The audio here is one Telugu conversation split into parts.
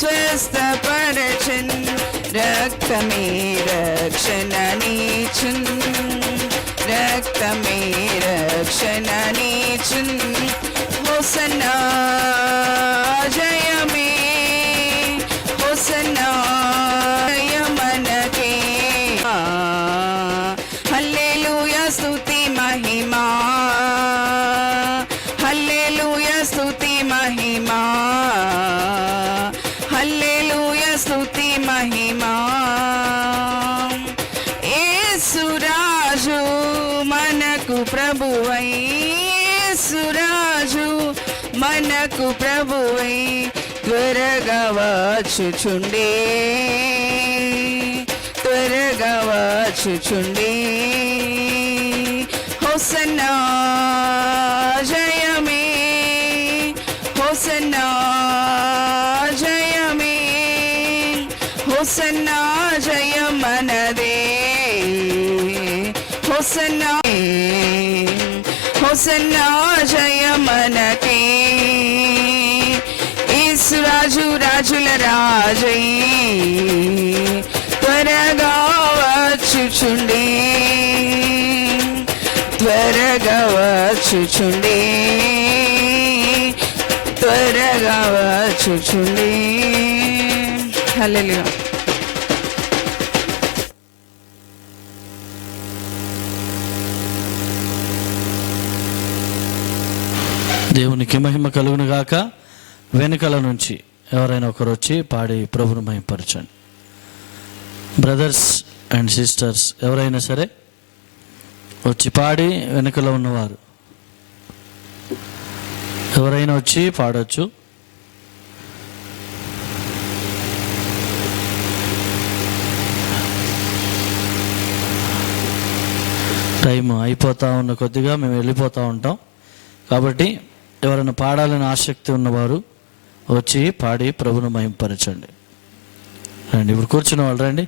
స్వస్థపరచన్ రక్తమే రక్షణనిచ్చున్ రక్తమే రక్షణనిచ్చున్ హోసన్నా జయమే హోసన్నా జయమనకే హల్లెలూయా స్తుతి మహిమా హల్లెలూయా స్తుతి మహిమా హల్లెలూయా స్తుతి మహిమా యేసు రాజు మనకు ప్రభువై యేసు రాజు మనకు ప్రభువై త్వరగా వచ్చుచుండే త్వరగా వచ్చుచుండే హోసన్నా జయమే హోసన్నా జయమే హోసన్నా జయమనదే హోసన్నా హోసన్నా జయమనకే యేసు రాజు రాజుల రాజై త్వరగా వచ్చుచుండే త్వరగా వచ్చుచుండే త్వరగా వచ్చుచుండే హల్లెలూయా. దేవునికి మహిమ కలుగును గాక. వెనుకల నుంచి ఎవరైనా ఒకరు వచ్చి పాడి ప్రభును మహిమపరచండి. బ్రదర్స్ అండ్ సిస్టర్స్ ఎవరైనా సరే వచ్చి పాడి, వెనుకలో ఉన్నవారు ఎవరైనా వచ్చి పాడవచ్చు. టైం అయిపోతూ ఉన్న కొద్దిగా మేము వెళ్ళిపోతూ ఉంటాం కాబట్టి ఎవరైనా పాడాలని ఆసక్తి ఉన్నవారు వచ్చి పాడి ప్రభును మహిమపరచండి. రండి, ఇప్పుడు కూర్చున్న వాళ్ళు రండి.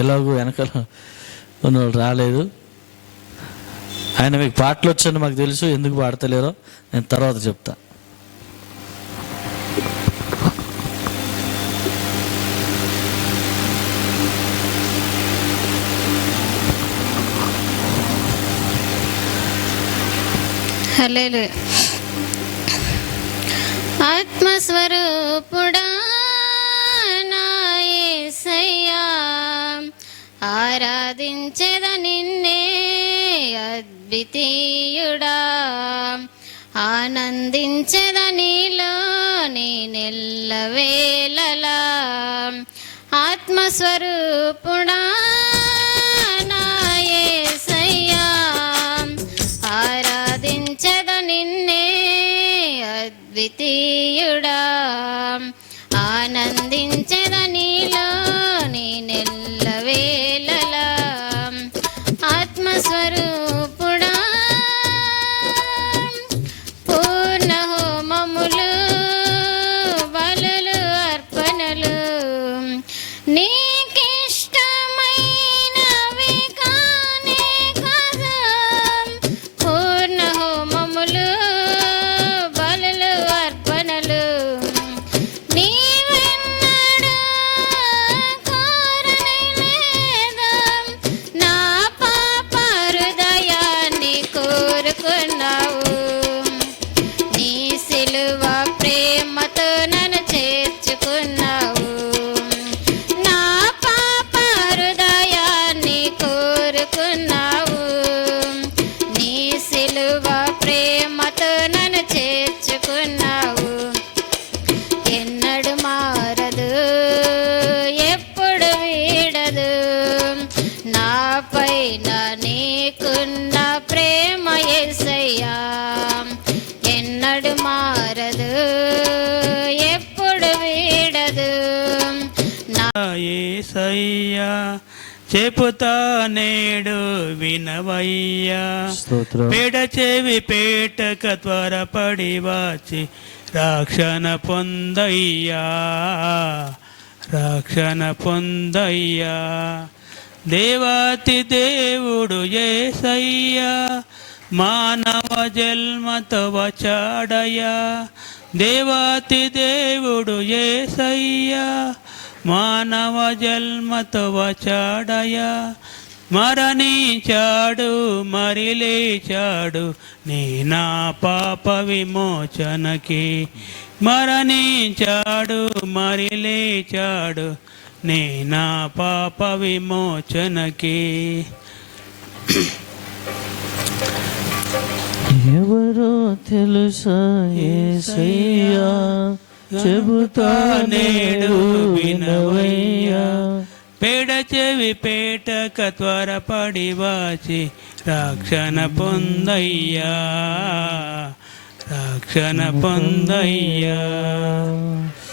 ఎలాగో వెనకాల ఉన్నవాళ్ళు రాలేదు. ఆయన మీకు పాటలు వచ్చని మాకు తెలుసు, ఎందుకు పాడతలేరో నేను తర్వాత చెప్తా. హల్లెలూయా. ఆత్మస్వరూపుడా నా యేసయ్యా, ఆరాధించెద నిన్నే అద్వితీయుడా, ఆనందించెద నీలో నేనెల్లవేళలా. ఆత్మస్వరూపుడా నా యేసయ్యా, ఆరాధించెద నిన్నే అద్వితీయుడా, ఆనందించెద నీలో నేనెల్లవేళలా. ఆత్మస్వరూపుడా పూర్ణ హోమములు బలులు అర్పణలు నీకిష్టమైనవి కానే కాదు. పూర్ణ హోమములు బలులు అర్పణలు నీవెన్నడూ కోరనే లేదు. నా పాప హృదయాన్ని కోరుకున్నావు. నీ సిలువ ప్రేమతో నన్ను చేర్చుకున్నావు. నా పాప హృదయాన్ని కోరుకున్నావు. నీ సిలువ ప్రేమతో నన్ను చేర్చుకున్నావు. ఎన్నడు మారదు, ఎప్పుడు వీడదు, నాపైన నీకున్న ప్రేమ యేసయ్యా. ఎన్నడు మారదు, ఎప్పుడు వీడదు, నా యేసయ్యా చెప్పుతా నేడు వినవయ్యా. స్తోత్రం. పేడ చెవి పేటక త్వరపడి వచ్చి రక్షణ పొందయ్యా, రక్షణ పొందయ్యా. దేవాతి దేవుడు యేసయ్యా, మానవ జన్మతో వచ్చాడయ్యా. దేవాతి దేవుడు యేసయ్యా మానవ జన్మతో వచ్చాడయ్యా మరణించాడు మరి లేచాడు నీ నా పాప విమోచనకి మరణించాడు మరి లేచాడు నీ నా పాప విమోచనకి. ఎవరో తెలుసా యేసయ్యా చెబుతా నేడు వినవయ్యా పేడ చెవి పేటక త్వరపడి వాచి రక్షణ పొందయ్యా రక్షణ పొందయ్యా.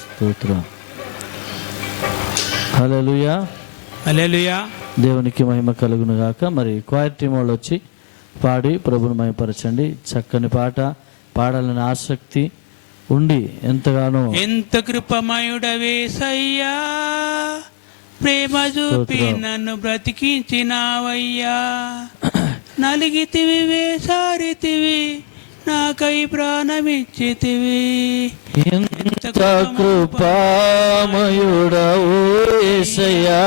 స్తోత్రం. హల్లెలూయా హల్లెలూయా. దేవునికి మహిమ కలుగును గాక. మరి క్వైర్ టీం వాళ్ళు వచ్చి పాడి ప్రభుని మహిమపరచండి. చక్కని పాట పాడాలని ఆసక్తి ఉండి ఎంతగానో ఎంత కృపమయుడవేసయ్యా ప్రేమ చూపి నన్ను బ్రతికించినావయ్యా నలిగితివి వేసారితివి నాకై ప్రాణమిచ్చితివి. ఎంత కృపామయుడవు యేసయ్యా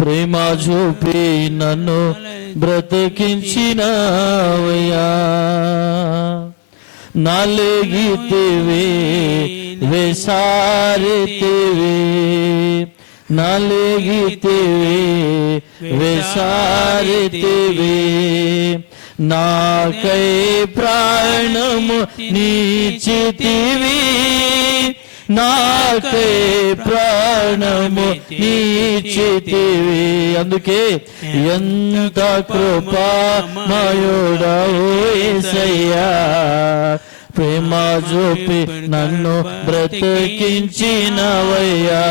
ప్రేమ చూపి నన్ను బ్రతికించినావయ్యా నలిగితివి వేసారితివి నలిగితివి వేసారితివి నాకై ప్రాణము నీచితివి నాకై ప్రాణము నీచితివి. అందుకే ఎంత కృపామయుడవు యేసయ్యా ప్రేమ చూపి నన్ను బ్రతికించినవయ్యా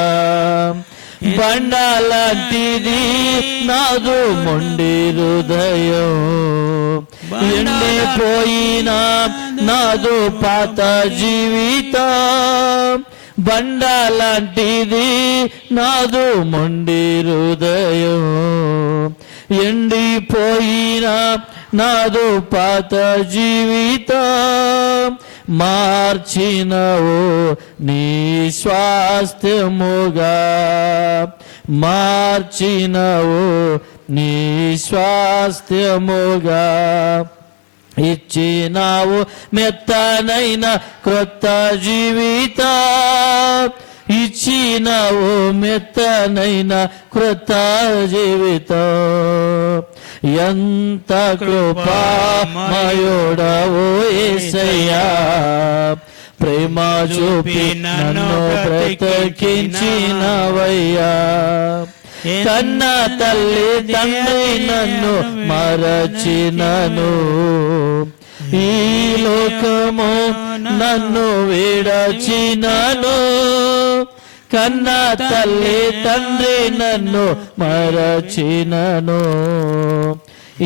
బండలాంటిది నాదు మొండి హృదయం ఎండిపోయిన నాదు పాత జీవితం బండలాంటిది నాదు మొండి హృదయం ఎండిపోయిన నాదు పాత జీవితం మార్చినవు నీ స్వాస్థ్యముగా మార్చినవు నీ స్వాస్థ్యముగా ఇచ్చినావు మెత్తనైన క్రొత్త జీవితం ఇచ్చినావు మెత్తనైన క్రొత్త జీవితం ఎంత కృపామయుడవు యేసయ్యా ప్రేమ చూపి నన్ను బ్రతికించినవయ్యా కన్న తల్లి తండ్రి నన్ను మరచినను ఈ లోకము నన్ను విడచినను కన్న తల్లి తండ్రి నన్ను మరచినను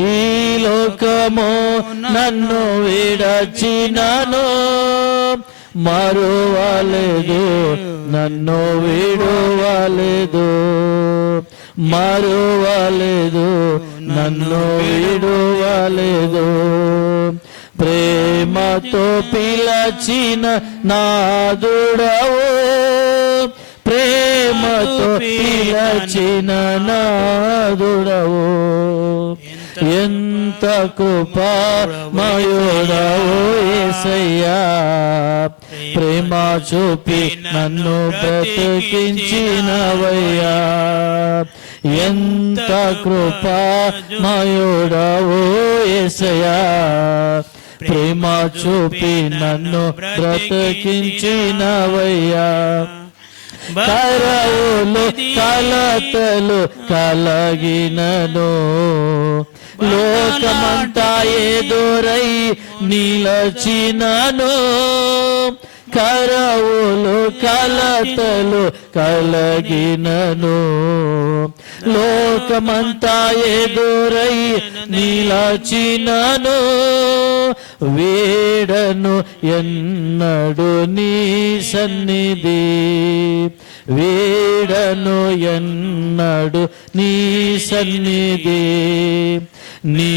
ఈ లోకము నన్ను విడచినను మరువలేదు నన్ను విడువలేదు మరువలేదు నన్ను విడువలేదు ప్రేమతో పిలచిన నాదుడవు ప్రేమతో పిలచిన నాదుడవు ఎంత కృపామయుడవు యేసయ్యా ప్రేమ చూపి నన్ను బ్రతికించినవయ్యా ఎంత కృపామయుడవు యేసయ్యా ప్రేమ చూపి నన్ను బ్రతికించినవయ్యా కరవులు కలతలు కలగినను లోకమంతా ఎదురై నిలచినను కరవులు కలతలు కలగినను లోకమంతా ఎదురై నిలచినను వేడను ఎన్నడు నీ సన్నిధి వేడను ఎన్నడు నీ సన్నిధి నీ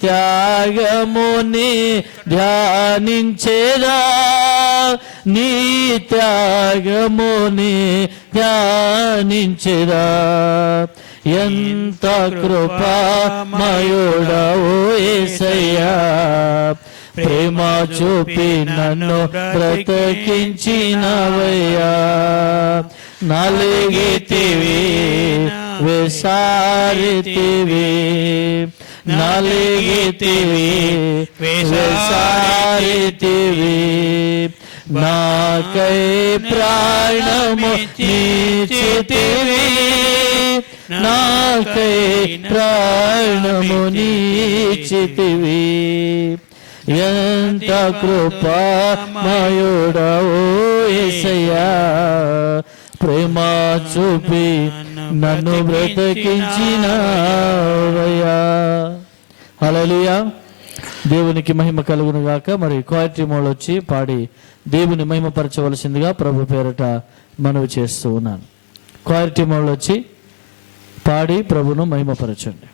త్యాగముని ధ్యానించేదా, నీ త్యాగముని ధ్యానించేదా. ఎంత కృపామయుడవో యేసయ్యా, ప్రేమ చూపి నన్ను బ్రతికించినవయ్యా. నలిగితివి వేసారితివి, నలిగితివి వేసారితివి, నాకై ప్రాణము నీచితివి, నాకై ప్రాణము నీచితివి. ఎంత కృపామయుడవో యేసయ్యా, ప్రేమ చూపి నన్ను బ్రతికించినవయ్యా. హల్లెలూయా. దేవునికి మహిమ కలుగును గాక. మరి క్వైర్ టీమ్ వాళ్ళు వచ్చి పాడి దేవుని మహిమపరచవలసిందిగా ప్రభు పేరట మనవి చేస్తూ ఉన్నాను. క్వైర్ టీమ్ వాళ్ళు వచ్చి పాడి ప్రభును మహిమపరచండి.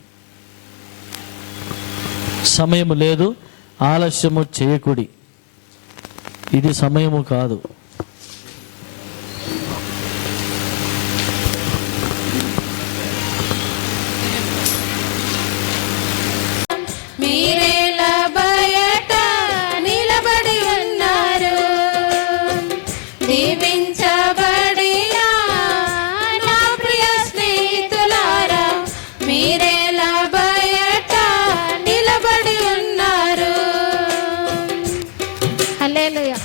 సమయము లేదు, ఆలస్యము చేయకుడి, ఇది సమయము కాదు. మీరేలా బయట నిలబడి ఉన్నారు, దీవించబడిన నా ప్రియ స్నేహితులారా, మీరేలా బయట నిలబడి ఉన్నారు. హల్లెలూయా.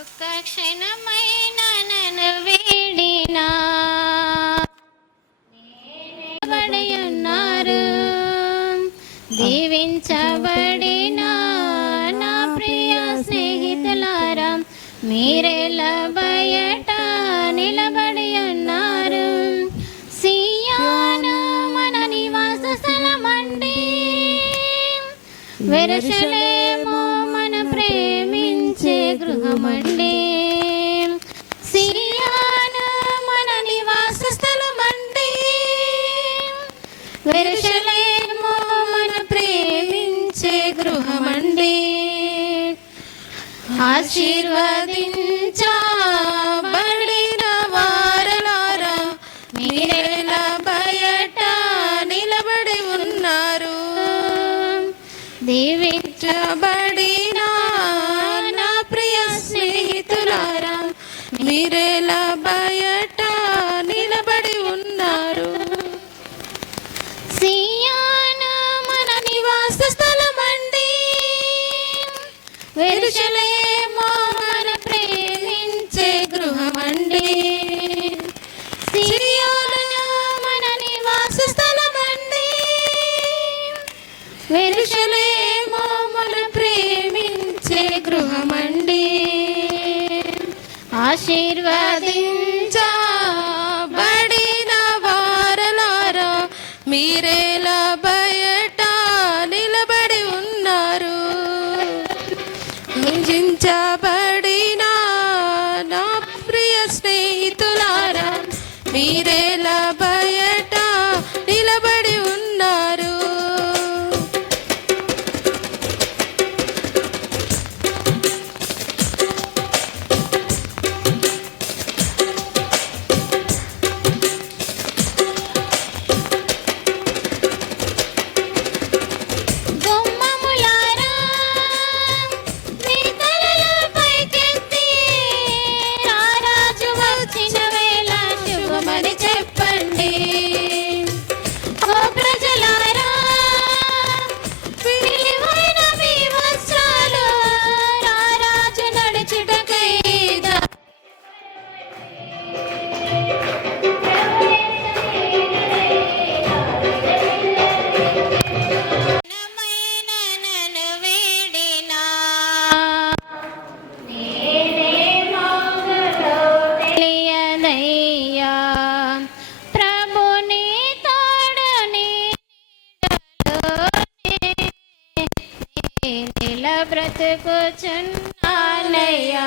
ఒక్క క్షణమైన నన్ను వీడినా నిలబడి ఉన్నారు, దీవించబడిన నా ప్రియ స్నేహితులారా, మీరెలా బయట నిలబడి ఉన్నారు. సియోను మన నివాస స్థలమండి, యెరూషలేము మన ప్రేమించే గృహమండి. సియోను మన నివాస స్థలమండి, యెరూషలేము మన ప్రేమించే గృహమండి. ఆశీర్వదించబడిన వారలారా, మీరెలా బయట నిలబడి ఉన్నారు, దీవించబడిన నా ప్రియ స్నేహితులారా, మీరెలా బయట నిలబడి ఉన్నారు. సియోను మన నివాస స్థలమండి, యెరూషలేము మన ప్రేమించే గృహమండి. సియోను మన నివాస స్థలమండి, యెరూషలేము మన ప్రేమించే గృహమండి. ఆశీర్వదించబడిన వారలారా, మీరేలా బయట నిలబడి ఉన్నారు, పూజించబడిన నా ప్రియ స్నేహితులారా, మీరేలా బయట నిలబడి ఉన్నారు. గుమ్మములారా, మీ తలల పైకెత్తి, రారాజు వచ్చిన వేళ శుభమని చెప్పండి. బ్రతుకుచున్నానయ్యా.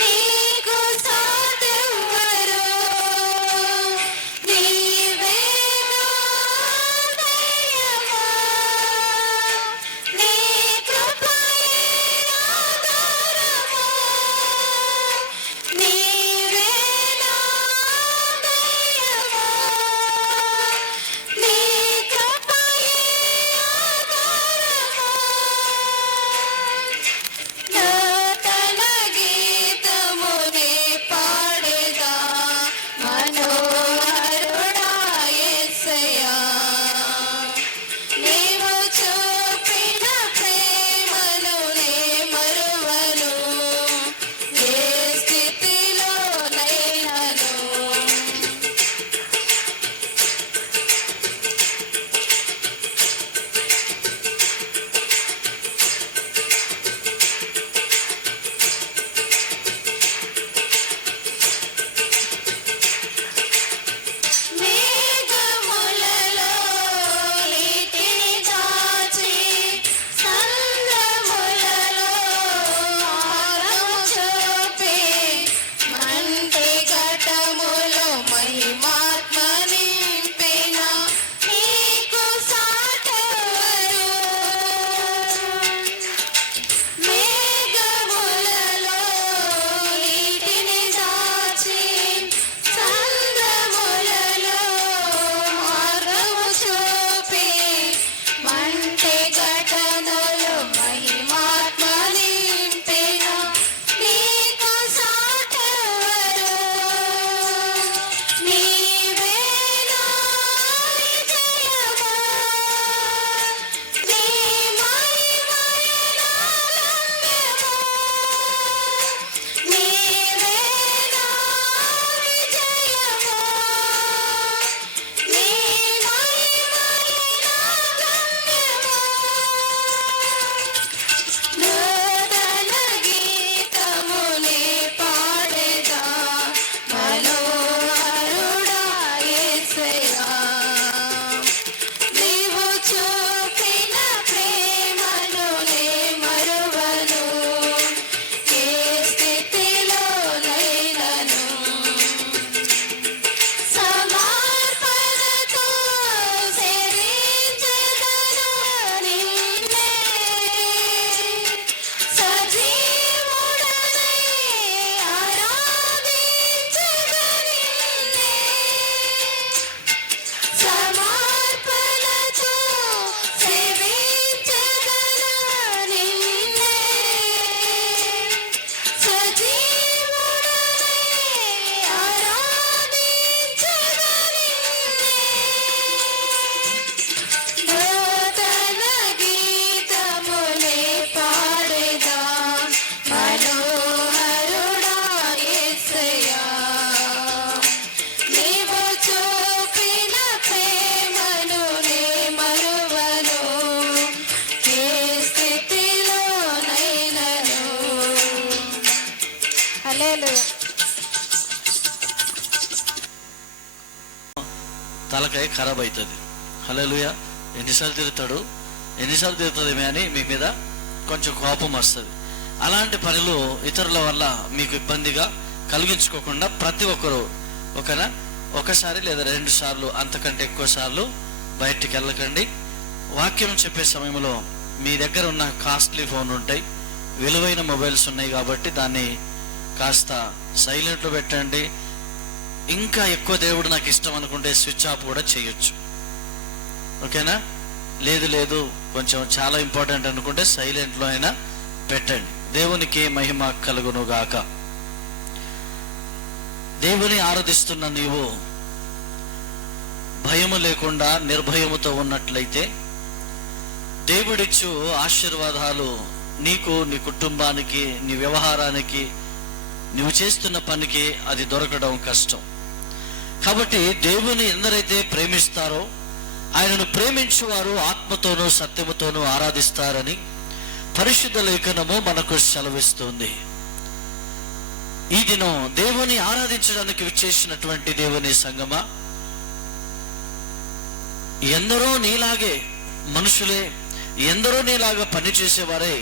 నీకు సాటెవ్వరు. నీవే నా దైవమా, నీ కృపయే ఆధారమా. నీవే నా దైవమా, నీ కృపయే ఆధారమా. నూతన గీతమునే పాడేదా మనోహరుడా యేసయ్యా. నీవు చూపిన ప్రేమను నే మరువను, ఏ స్థితిలోనైనను. మేఘములలో నీటిని దాచి, సంద్రములలో ఆరము చూపి, మంటి ఘటములో మహిమాత్మ నింపిన నీకు సాటెవ్వరు. మేఘములలో నీటిని దాచి, సంద్రములలో మార్గము చూపి, మంటి ఘటనలో మహిమాత్మ నింపిన నీకు సాటెవ్వరు. నీవే నా విజయమా, నీ మహిమయే నా గమ్యమా. నీవే నా విజయమా, నీ మహిమయే నా గమ్యమా. నూతన గీతమునే పాడేదా మనోహరుడా యేసయ్యా. నీవు చూపిన ప్రేమను నే మరువను, ఏ స్థితిలోనైనను. సమర్పణతో సేవించెదను నిన్నే, సజీవుడనై ఆరాధించెదను నిన్నే. సమర్పణతో సేవించెదను నిన్నే, సజీవుడనై ఆరాధించెదను నిన్నే. నూతన గీతమునే పాడేదా మనోహరుడా యేసయ్యా. నీవు చూపిన ప్రేమను నే మరువను, ఏ స్థితిలోనైనను. హల్లెలూయా. తలకాయ ఖరాబ్ అవుతుంది. హల్లెలూయా. ఎన్నిసార్లు తిరుగుతుంది అని మీ మీద కొంచెం కోపం వస్తుంది. అలాంటి పనులు ఇతరుల వల్ల మీకు ఇబ్బందిగా కలిగించుకోకుండా ప్రతి ఒక్కరూ ఒకసారి లేదా 2 సార్లు అంతకంటే ఎక్కువ సార్లు బయటికి వెళ్ళకండి. వాక్యం చెప్పే సమయంలో మీ దగ్గర ఉన్న కాస్ట్లీ ఫోన్ ఉంటాయి, విలువైన మొబైల్స్ ఉన్నాయి కాబట్టి దాన్ని కాస్త సైలెంట్లో పెట్టండి. ఇంకా ఎక్కువ దేవుడు నాకు ఇష్టం అనుకుంటే స్విచ్ ఆఫ్ కూడా చేయొచ్చు. ఓకేనా? లేదు కొంచెం చాలా ఇంపార్టెంట్ అనుకుంటే సైలెంట్లో అయినా పెట్టండి. దేవునికి మహిమ కలుగును గాక. దేవుని ఆరాధిస్తున్న నీవు భయము లేకుండా నిర్భయముతో ఉన్నట్లయితే దేవుడిచ్చు ఆశీర్వాదాలు నీకు, నీ కుటుంబానికి, నీ వ్యవహారానికి, నువ్వు చేస్తున్న పనికి అది దొరకడం కష్టం. కాబట్టి దేవుని ఎందరైతే ప్రేమిస్తారో ఆయనను ప్రేమించువారు ఆత్మతోనూ సత్యముతోనూ ఆరాధిస్తారని పరిశుద్ధ లేఖనము మనకు సెలవిస్తుంది. ఈ దినం దేవుని ఆరాధించడానికి విచ్చేసినటువంటి దేవుని సంగమా, ఎందరో నీలాగే మనుషులే, ఎందరో నీలాగా పనిచేసేవారే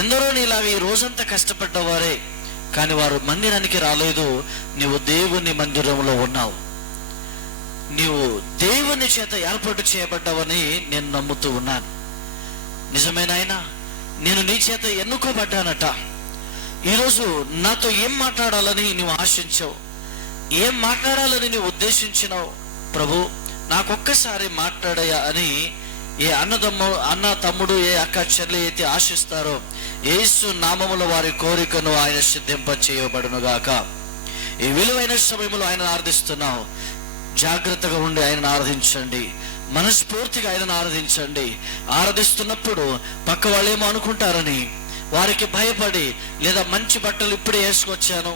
ఎందరో నీలాగా ఈ రోజంతా కష్టపడ్డవారే, కానీ వారు మందిరానికి రాలేదు. నీవు దేవుని మందిరంలో ఉన్నావు, నీవు దేవుని చేత ఏర్పాటు చేయబడ్డావని నేను నమ్ముతూ ఉన్నాను. నిజమేనాయనా, నేను నీ చేత ఎన్నుకోబడ్డానట. ఈరోజు నాతో ఏం మాట్లాడాలని నువ్వు ఆశించావు, ఏం మాట్లాడాలని నువ్వు ఉద్దేశించినావు? ప్రభు, నాకొక్కసారి మాట్లాడయా అని ఏ అన్న తమ్ముడు, ఏ అక్క చెల్లి అయితే ఆశిస్తారో యేసు నామములో వారి కోరికను ఆయన సిద్ధింప చేయబడునుగాక. ఈ విలువైన సమయంలో ఆయన ఆరాధిస్తున్నావు, జాగ్రత్తగా ఉండి ఆయనను ఆరాధించండి, మనస్ఫూర్తిగా ఆయనను ఆరాధించండి. ఆరాధిస్తున్నప్పుడు పక్క వాళ్ళేమో అనుకుంటారని వారికి భయపడి, లేదా మంచి బట్టలు ఇప్పుడే వేసుకొచ్చాను,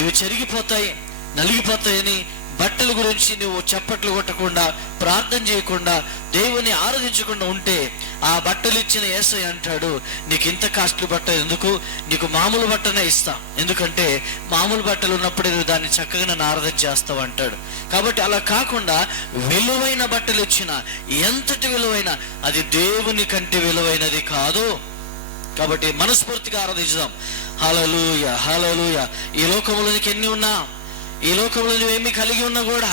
ఇవి చెరిగిపోతాయి, నలిగిపోతాయని బట్టల గురించి నువ్వు చప్పట్లు కొట్టకుండా, ప్రార్థన చేయకుండా, దేవుని ఆరాధించకుండా ఉంటే ఆ బట్టలు ఇచ్చిన యేసయ్య అంటాడు, నీకు ఇంత కాస్ట్లీ బట్ట ఎందుకు, నీకు మామూలు బట్టనే ఇస్తా, ఎందుకంటే మామూలు బట్టలు ఉన్నప్పుడే నువ్వు దాన్ని చక్కగా నన్ను ఆరాధన చేస్తావు అంటాడు. కాబట్టి అలా కాకుండా విలువైన బట్టలు ఇచ్చిన, ఎంతటి విలువైన, అది దేవుని కంటే విలువైనది కాదు. కాబట్టి మనస్ఫూర్తిగా ఆరాధించుదాం. హల్లెలూయా, హల్లెలూయా. ఈ లోకంలో నీకు ఎన్ని ఉన్నా, ఈ లోకంలో నువ్వేమి కలిగి ఉన్నా కూడా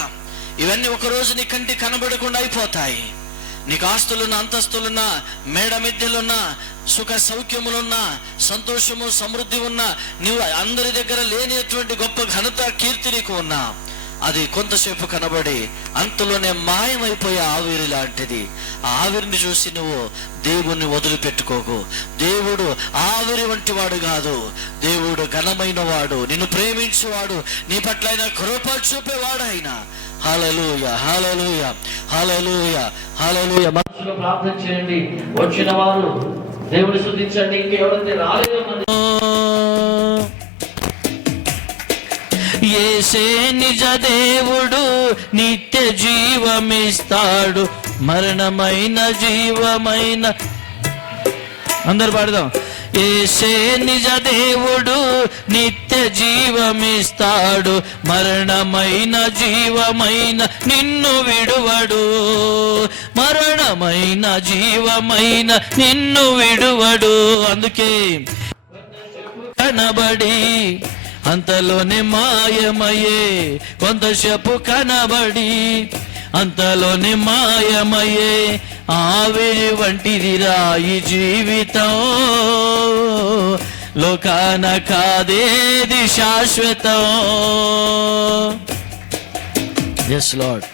ఇవన్నీ ఒకరోజు నీ కంటి కనబడకుండా అయిపోతాయి. నీకు ఆస్తులున్నా, అంతస్తులున్నా, మేడ మిద్దెలున్నా, సుఖ సౌఖ్యములున్నా, సంతోషము సమృద్ధి ఉన్నా, నువ్వు అందరి దగ్గర లేనిటువంటి గొప్ప ఘనత కీర్తి నీకు ఉన్నా, అది కొంతసేపు కనబడి అంతలోనే మాయమైపోయే ఆవిరి లాంటిది. ఆ ఆవిరిని చూసి నువ్వు దేవుణ్ణి వదిలిపెట్టుకోకు. దేవుడు ఆవిరి వంటి వాడు కాదు, దేవుడు ఘనమైన వాడు, నిన్ను ప్రేమించేవాడు, నీ పట్ల ఆయన కృప చూపేవాడు ఆయన. హల్లెలూయా, హల్లెలూయా, హల్లెలూయా, హల్లెలూయా. మనసులో ప్రార్థన చేయండి, వచ్చిన వారు దేవుని స్తుతించండి. ఇంకెవరైతే రాలేదో యేసే నిజ దేవుడు, నిత్య జీవమిస్తాడు, మరణమైన జీవమైన. అందరు పాడదాం. యేసే నిజ దేవుడు, నిత్య జీవమిస్తాడు, మరణమైన జీవమైన నిన్ను విడువడు, మరణమైన జీవమైన నిన్ను విడువడు. అందుకే కనబడి అంతలోనే మాయమయ్యే, కొంతసేపు కనబడి అంతలోనే మాయమయ్యే, ఆవిరి వంటిదిరా ఈ జీవితం, లోకాన కాదేది శాశ్వతం. ఎస్ లార్డ్,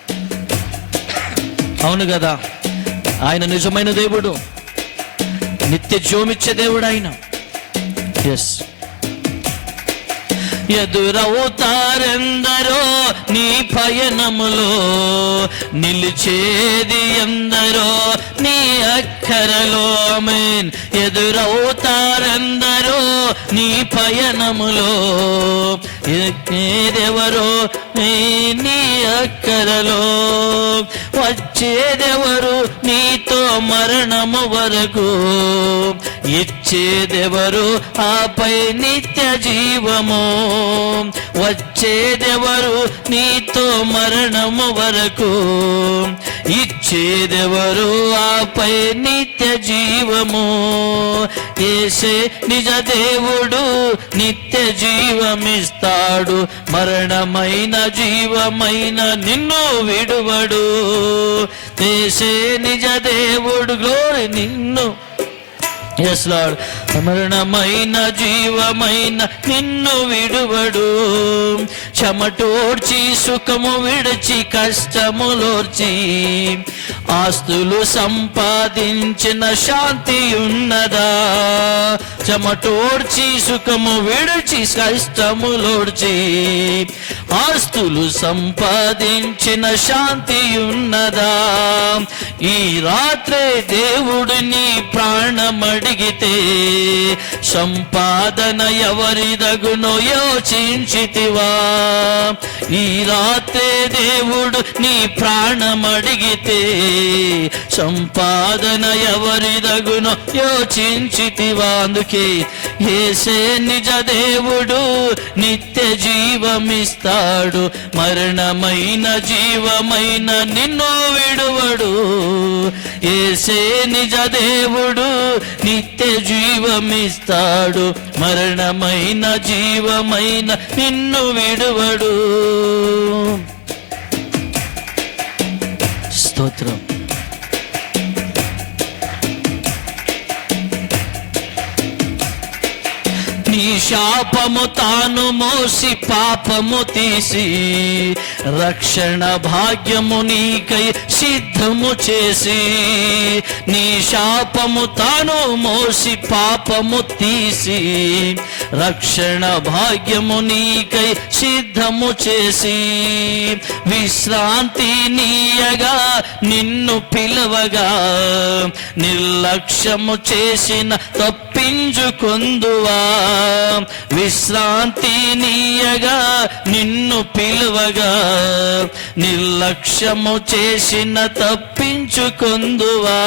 అవును కదా, ఆయన నిజమైన దేవుడు, నిత్య జీవమిచ్చే దేవుడు ఆయన. ఎస్. ఎదురవుతారెందరో నీ పయనములో, నిలిచేది ఎందరో నీ అక్కరలో. ఆమేన్. ఎదురవుతారెందరో నీ పయనములో, ఎక్కేదెవరో నీ అక్కరలో, వచ్చేదెవరు నీతో మరణము వరకు, ఇచ్చేదెవరు ఆపై నిత్య జీవము, వచ్చేదెవరు నీతో మరణము వరకు, ఇచ్చేదెవరు ఆపై నిత్య జీవము. యేసే నిజ దేవుడు, నిత్య జీవమిస్తాడు, మరణమైన జీవమైన నిన్ను విడువడు. యేసే నిజ దేవుడు, గ్లోరీ నిన్ను. Yes lord. మరణమైన జీవమైన నిన్ను విడువడు, చెమటోడ్చి సుఖము విడిచి కష్టములోర్చి, ఆస్తులు సంపాదించిన శాంతి ఉన్నదా, చెమటోడ్చి సుఖము విడిచి కష్టములోర్చి, ఆస్తులు సంపాదించిన శాంతి ఉన్నదా. ఈ రాత్రే దేవుడిని ప్రాణమడిగితే, సంపాదన ఎవరిదగునో యోచించితివా. ఈ రాత్రే దేవుడు నీ ప్రాణమడిగితే సంపాదన ఎవరిదగునో యోచించితివా. అందుకే యేసే నిజ దేవుడు నిత్య జీవమిస్తాడు, మరణమైన జీవమైన నిన్ను విడువడు. యేసే నిజ దేవుడు నిత్య జీవమిస్తాడు, మరణమైన జీవమైన నిన్ను విడువడు. స్తోత్రం. నీ శాపము తాను మోసి పాపము తీసి రక్షణ భాగ్యము నీకై సిద్ధము చేసి. నీ శాపము తాను మోసి పాపము తీసి రక్షణ భాగ్యము నీకై సిద్ధము చేసి. విశ్రాంతి నీయగా నిన్ను పిలవగా నిర్లక్ష్యము చేసిన తప్పించుకొందువా. విశ్రాంతి నీయగా నిన్ను పిలువగా నిర్లక్ష్యము చేసిన తప్పించుకొందువా.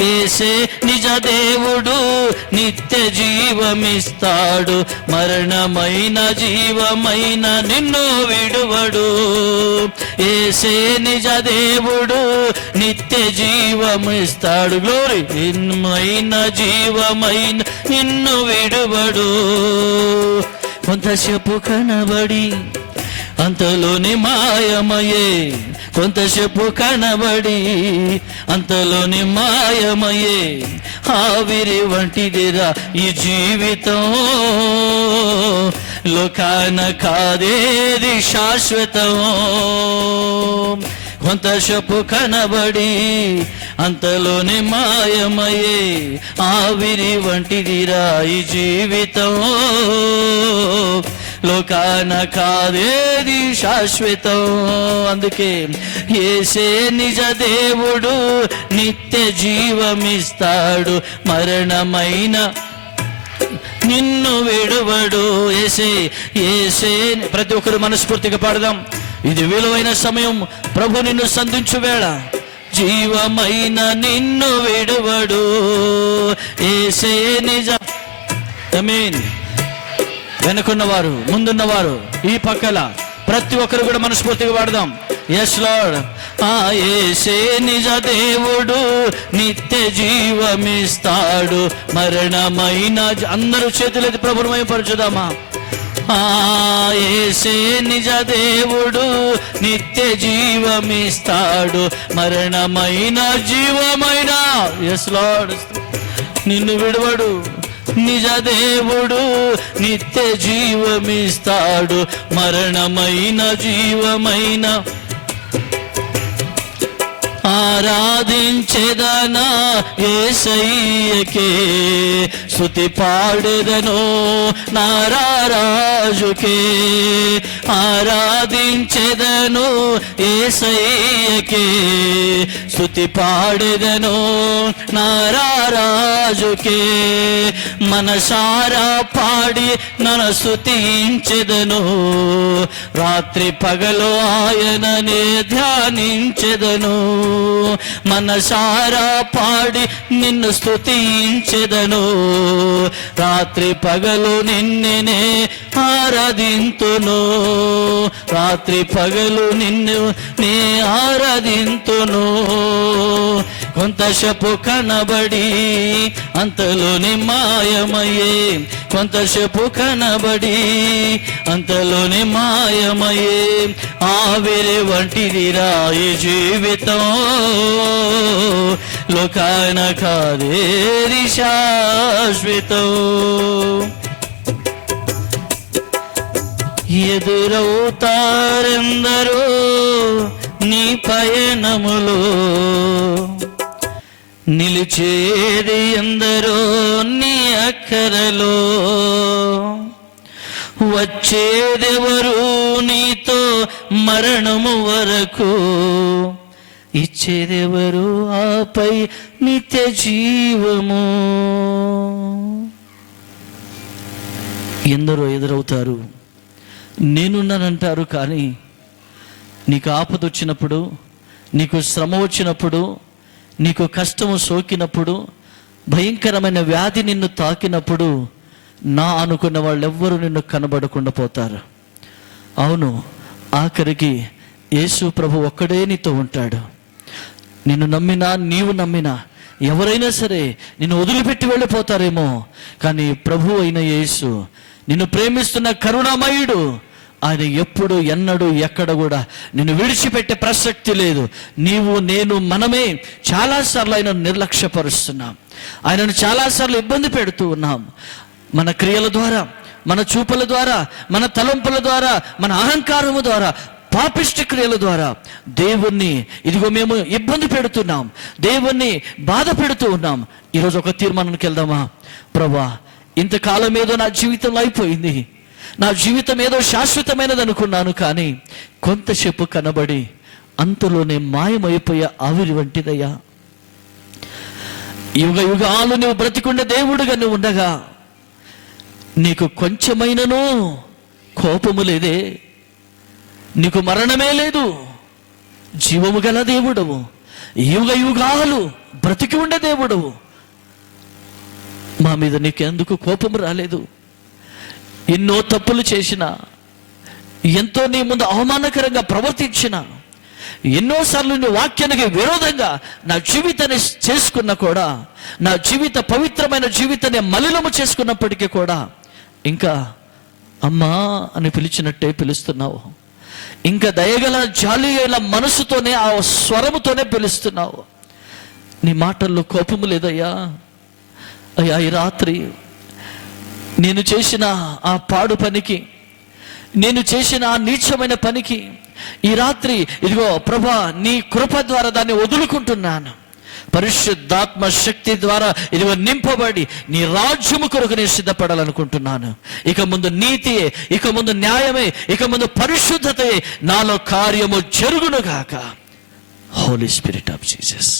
యేసే నిజ దేవుడు నిత్య జీవమిస్తాడు, మరణమైన జీవమైన నిన్ను విడువడు. యేసే నిజ దేవుడు నిత్య జీవమిస్తాడు, గ్లోరీ, మైన జీవమైన నిన్ను విడువడు. కొంతసేపు కనబడి అంతలోని మాయమయే, కొంతసేపు కనబడి అంతలోని మాయమయే. ఆవిరి వంటిదిరా ఈ జీవితం, లోకాన కాదేది శాశ్వతం. కొంతసేపు కనబడి అంతలోని మాయమయే, ఆవిరి వంటిదిరా ఈ జీవితం, లోకాన కాదేది శాశ్వతం. అందుకే యేసే నిజ దేవుడు నిత్య జీవమిస్తాడు, మరణమైన నిన్ను విడువడు. యేసే యేసే. ప్రతి ఒక్కరు మనస్ఫూర్తిగా పాడదాం. ఇది విలువైన సమయం, ప్రభు నిన్ను సంధించు వేళ. జీవమైన నిన్ను విడువడు, యేసే నిజ. ఆమేన్. వెనుకున్నవారు, ముందున్నవారు, ఈ పక్కల ప్రతి ఒక్కరు కూడా మనస్ఫూర్తిగా పాడదాం. Yes Lord. యేసే నిజ దేవుడు నిత్య జీవమిస్తాడు, మరణమైన అందరూ చేతులెత్తి ప్రభువును మహిమపరచుదామా. యేసే నిజ దేవుడు నిత్య జీవమిస్తాడు, మరణమైన జీవమైన. Yes lord. నిన్ను విడువడు. నిజ దేవుడు నిత్య జీవమిస్తాడు, మరణమైన జీవమైన. ఆరాధించెదనా యేసయ్యకే, స్తుతి పాడెదను నా రాజుకే. ఆరాధించెదను యేసయ్యకే, స్తుతి పాడెదను నా రాజుకే. మనసారా పాడి నన్ను స్తుతించెదను, రాత్రి పగలు ఆయననే ధ్యానించెదను. మనసారా పాడి నిన్ను స్తుతించెదను, రాత్రి పగలు నిన్నే ఆరాధింతును. రాత్రి పగలు నిన్ను నే ఆరాధింతును. కొంతసేపు కనబడి అంతలోని మాయమయ్యే, కొంతసేపు కనబడి అంతలోని మాయమయ్యే. ఆవిరి వంటిదిరా ఈ జీవితం, లోకాన కాదేది శాశ్వతం. ఎదురవుతారెందరో నీ పయనములో, నిలిచేది ఎందరో నీ అక్కరలో. వచ్చేదెవరు నీతో మరణము వరకు, ఇచ్చేదెవరు ఆపై నిత్య జీవము. ఎందరో ఎదురవుతారు, నేనున్నానంటారు, కానీ నీకు ఆపద వచ్చినప్పుడు, నీకు శ్రమ వచ్చినప్పుడు, నీకు కష్టము సోకినప్పుడు, భయంకరమైన వ్యాధి నిన్ను తాకినప్పుడు నా అనుకున్న వాళ్ళెవ్వరూ నిన్ను కనబడకుండా పోతారు. అవును, ఆఖరికి యేసు ప్రభు ఒక్కడే నీతో ఉంటాడు. నిన్ను నమ్మినా, నీవు నమ్మినా ఎవరైనా సరే నిన్ను వదిలిపెట్టి వెళ్ళిపోతారేమో, కానీ ప్రభు అయిన యేసు, నిన్ను ప్రేమిస్తున్న కరుణామయుడు, ఆయన ఎప్పుడు ఎన్నడూ ఎక్కడ కూడా నిన్ను విడిచిపెట్టే ప్రసక్తి లేదు. నీవు నేను మనమే చాలాసార్లు ఆయనను నిర్లక్ష్యపరుస్తున్నాం, ఆయనను చాలాసార్లు ఇబ్బంది పెడుతూ ఉన్నాం. మన క్రియల ద్వారా, మన చూపుల ద్వారా, మన తలంపుల ద్వారా, మన అహంకారము ద్వారా, పాపిష్టి క్రియల ద్వారా దేవుణ్ణి ఇదిగో మేము ఇబ్బంది పెడుతున్నాం, దేవుణ్ణి బాధ పెడుతూ ఉన్నాం. ఈరోజు ఒక తీర్మానానికి వెళ్దామా? ప్రభా, ఇంతకాలం ఏదో నా జీవితంలో అయిపోయింది, నా జీవితం ఏదో శాశ్వతమైనది అనుకున్నాను, కానీ కొంతసేపు కనబడి అంతలోనే మాయమైపోయే ఆవిరి వంటిదయ్యా. యుగ యుగాలు నువ్వు బ్రతికుండే దేవుడుగా నువ్వు ఉండగా నీకు కొంచెమైనను కోపము లేదే, నీకు మరణమే లేదు, జీవము గల దేవుడవు, యుగ యుగాలు బ్రతికి ఉండే దేవుడవు. మా మీద నీకు ఎందుకు కోపము రాలేదు? ఎన్నో తప్పులు చేసిన, ఎంతో నీ ముందు అవమానకరంగా ప్రవర్తించిన, ఎన్నోసార్లు నీ వాక్యానికి విరోధంగా నా జీవితాన్ని చేసుకున్నా కూడా, నా జీవిత పవిత్రమైన జీవితాన్ని మలినము చేసుకున్నప్పటికీ కూడా ఇంకా అమ్మా అని పిలిచినట్టే పిలుస్తున్నావు. ఇంకా దయగల జాలి గల మనసుతోనే, ఆ స్వరముతోనే పిలుస్తున్నావు. నీ మాటల్లో కోపము లేదయ్యా. అయ్యా, ఈ రాత్రి నేను చేసిన ఆ పాడు పనికి, నేను చేసిన ఆ నీచమైన పనికి ఈ రాత్రి ఇదిగో ప్రభా, నీ కృప ద్వారా దాన్ని వదులుకుంటున్నాను. పరిశుద్ధాత్మ శక్తి ద్వారా ఇదిగో నింపబడి నీ రాజ్యము కొరకు నేను సిద్ధపడాలనుకుంటున్నాను. ఇక ముందు నీతియే, ఇక ముందు న్యాయమే, ఇక ముందు పరిశుద్ధతయే నాలో కార్యము జరుగునుగాక. హోలీ స్పిరిట్ ఆఫ్ జీసస్,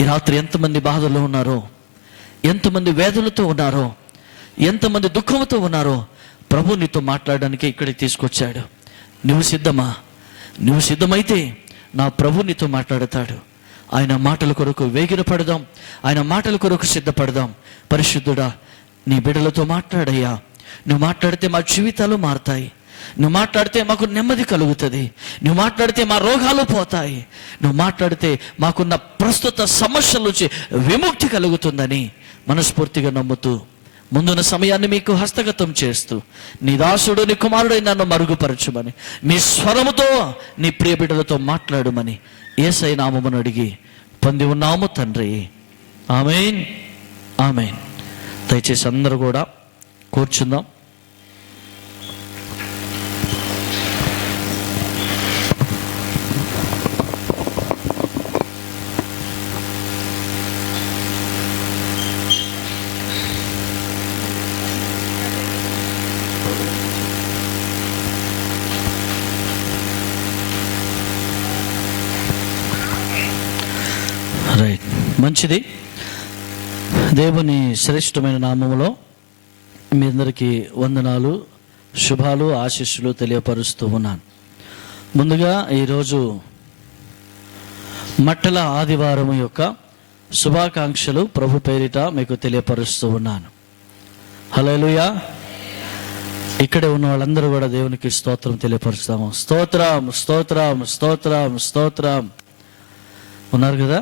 ఈ రాత్రి ఎంతమంది బాధలో ఉన్నారో, ఎంతమంది వేదనతో ఉన్నారో, ఎంతమంది దుఃఖంతో ఉన్నారో ప్రభు నీతో మాట్లాడడానికి ఇక్కడికి తీసుకొచ్చాడు. నువ్వు సిద్ధమా? నువ్వు సిద్ధమైతే నా ప్రభు నీతో మాట్లాడతాడు. ఆయన మాటల కొరకు వేగిర పడదాం, ఆయన మాటల కొరకు సిద్ధపడదాం. పరిశుద్ధుడా, నీ బిడ్డలతో మాట్లాడయ్యా. నువ్వు మాట్లాడితే మా జీవితాలు మారుతాయి, నువ్వు మాట్లాడితే మాకు నెమ్మది కలుగుతుంది, నువ్వు మాట్లాడితే మా రోగాలు పోతాయి, నువ్వు మాట్లాడితే మాకున్న ప్రస్తుత సమస్యల నుంచి విముక్తి కలుగుతుందని మనస్ఫూర్తిగా నమ్ముతూ ముందున్న సమయాన్ని మీకు హస్తగతం చేస్తూ నీ దాసుడు, నీ కుమారుడై నన్ను మరుగుపరచుమని, మీ స్వరముతో నీ ప్రియ బిడ్డలతో మాట్లాడుమని యేసయ్య నామమును అడిగి పొంది ఉన్నాము తండ్రి. ఆమేన్, ఆమేన్. దయచేసి అందరూ కూడా కూర్చుందాం. రైట్, మంచిది. దేవుని శ్రేష్టమైన నామములో మీ అందరికీ వందనాలు, శుభాలు, ఆశీస్సులు తెలియపరుస్తూ ఉన్నాను. ముందుగా ఈరోజు మట్టల ఆదివారం యొక్క శుభాకాంక్షలు ప్రభు పేరిట మీకు తెలియపరుస్తూ ఉన్నాను. హల్లెలూయా. ఇక్కడే ఉన్న వాళ్ళందరూ కూడా దేవునికి స్తోత్రం తెలియపరుస్తాము. స్తోత్రం, స్తోత్రం, స్తోత్రం, స్తోత్రం. ఉన్నారు కదా?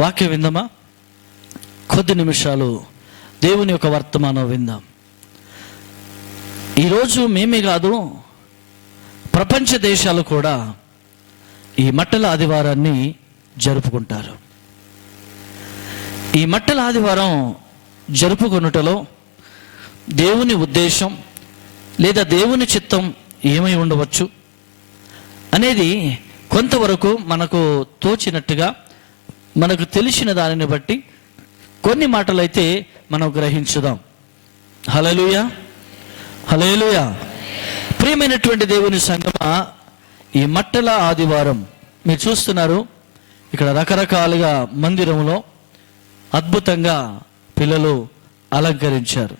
వాక్యం విందామా? కొద్ది నిమిషాలు దేవుని యొక్క వర్తమానం విందాం. ఈరోజు మేమే కాదు, ప్రపంచ దేశాలు కూడా ఈ మట్టల ఆదివారాన్ని జరుపుకుంటారు. ఈ మట్టల ఆదివారం జరుపుకొనుటలో దేవుని ఉద్దేశం లేదా దేవుని చిత్తం ఏమై ఉండవచ్చు అనేది కొంతవరకు మనకు తోచినట్టుగా, మనకు తెలిసిన దానిని బట్టి కొన్ని మాటలైతే మనం గ్రహించుదాం. హల్లెలూయా, హల్లెలూయా. ప్రియమైనటువంటి దేవుని సంగమా, ఈ మట్టల ఆదివారం మీరు చూస్తున్నారు, ఇక్కడ రకరకాలుగా మందిరంలో అద్భుతంగా పిల్లలు అలంకరించారు.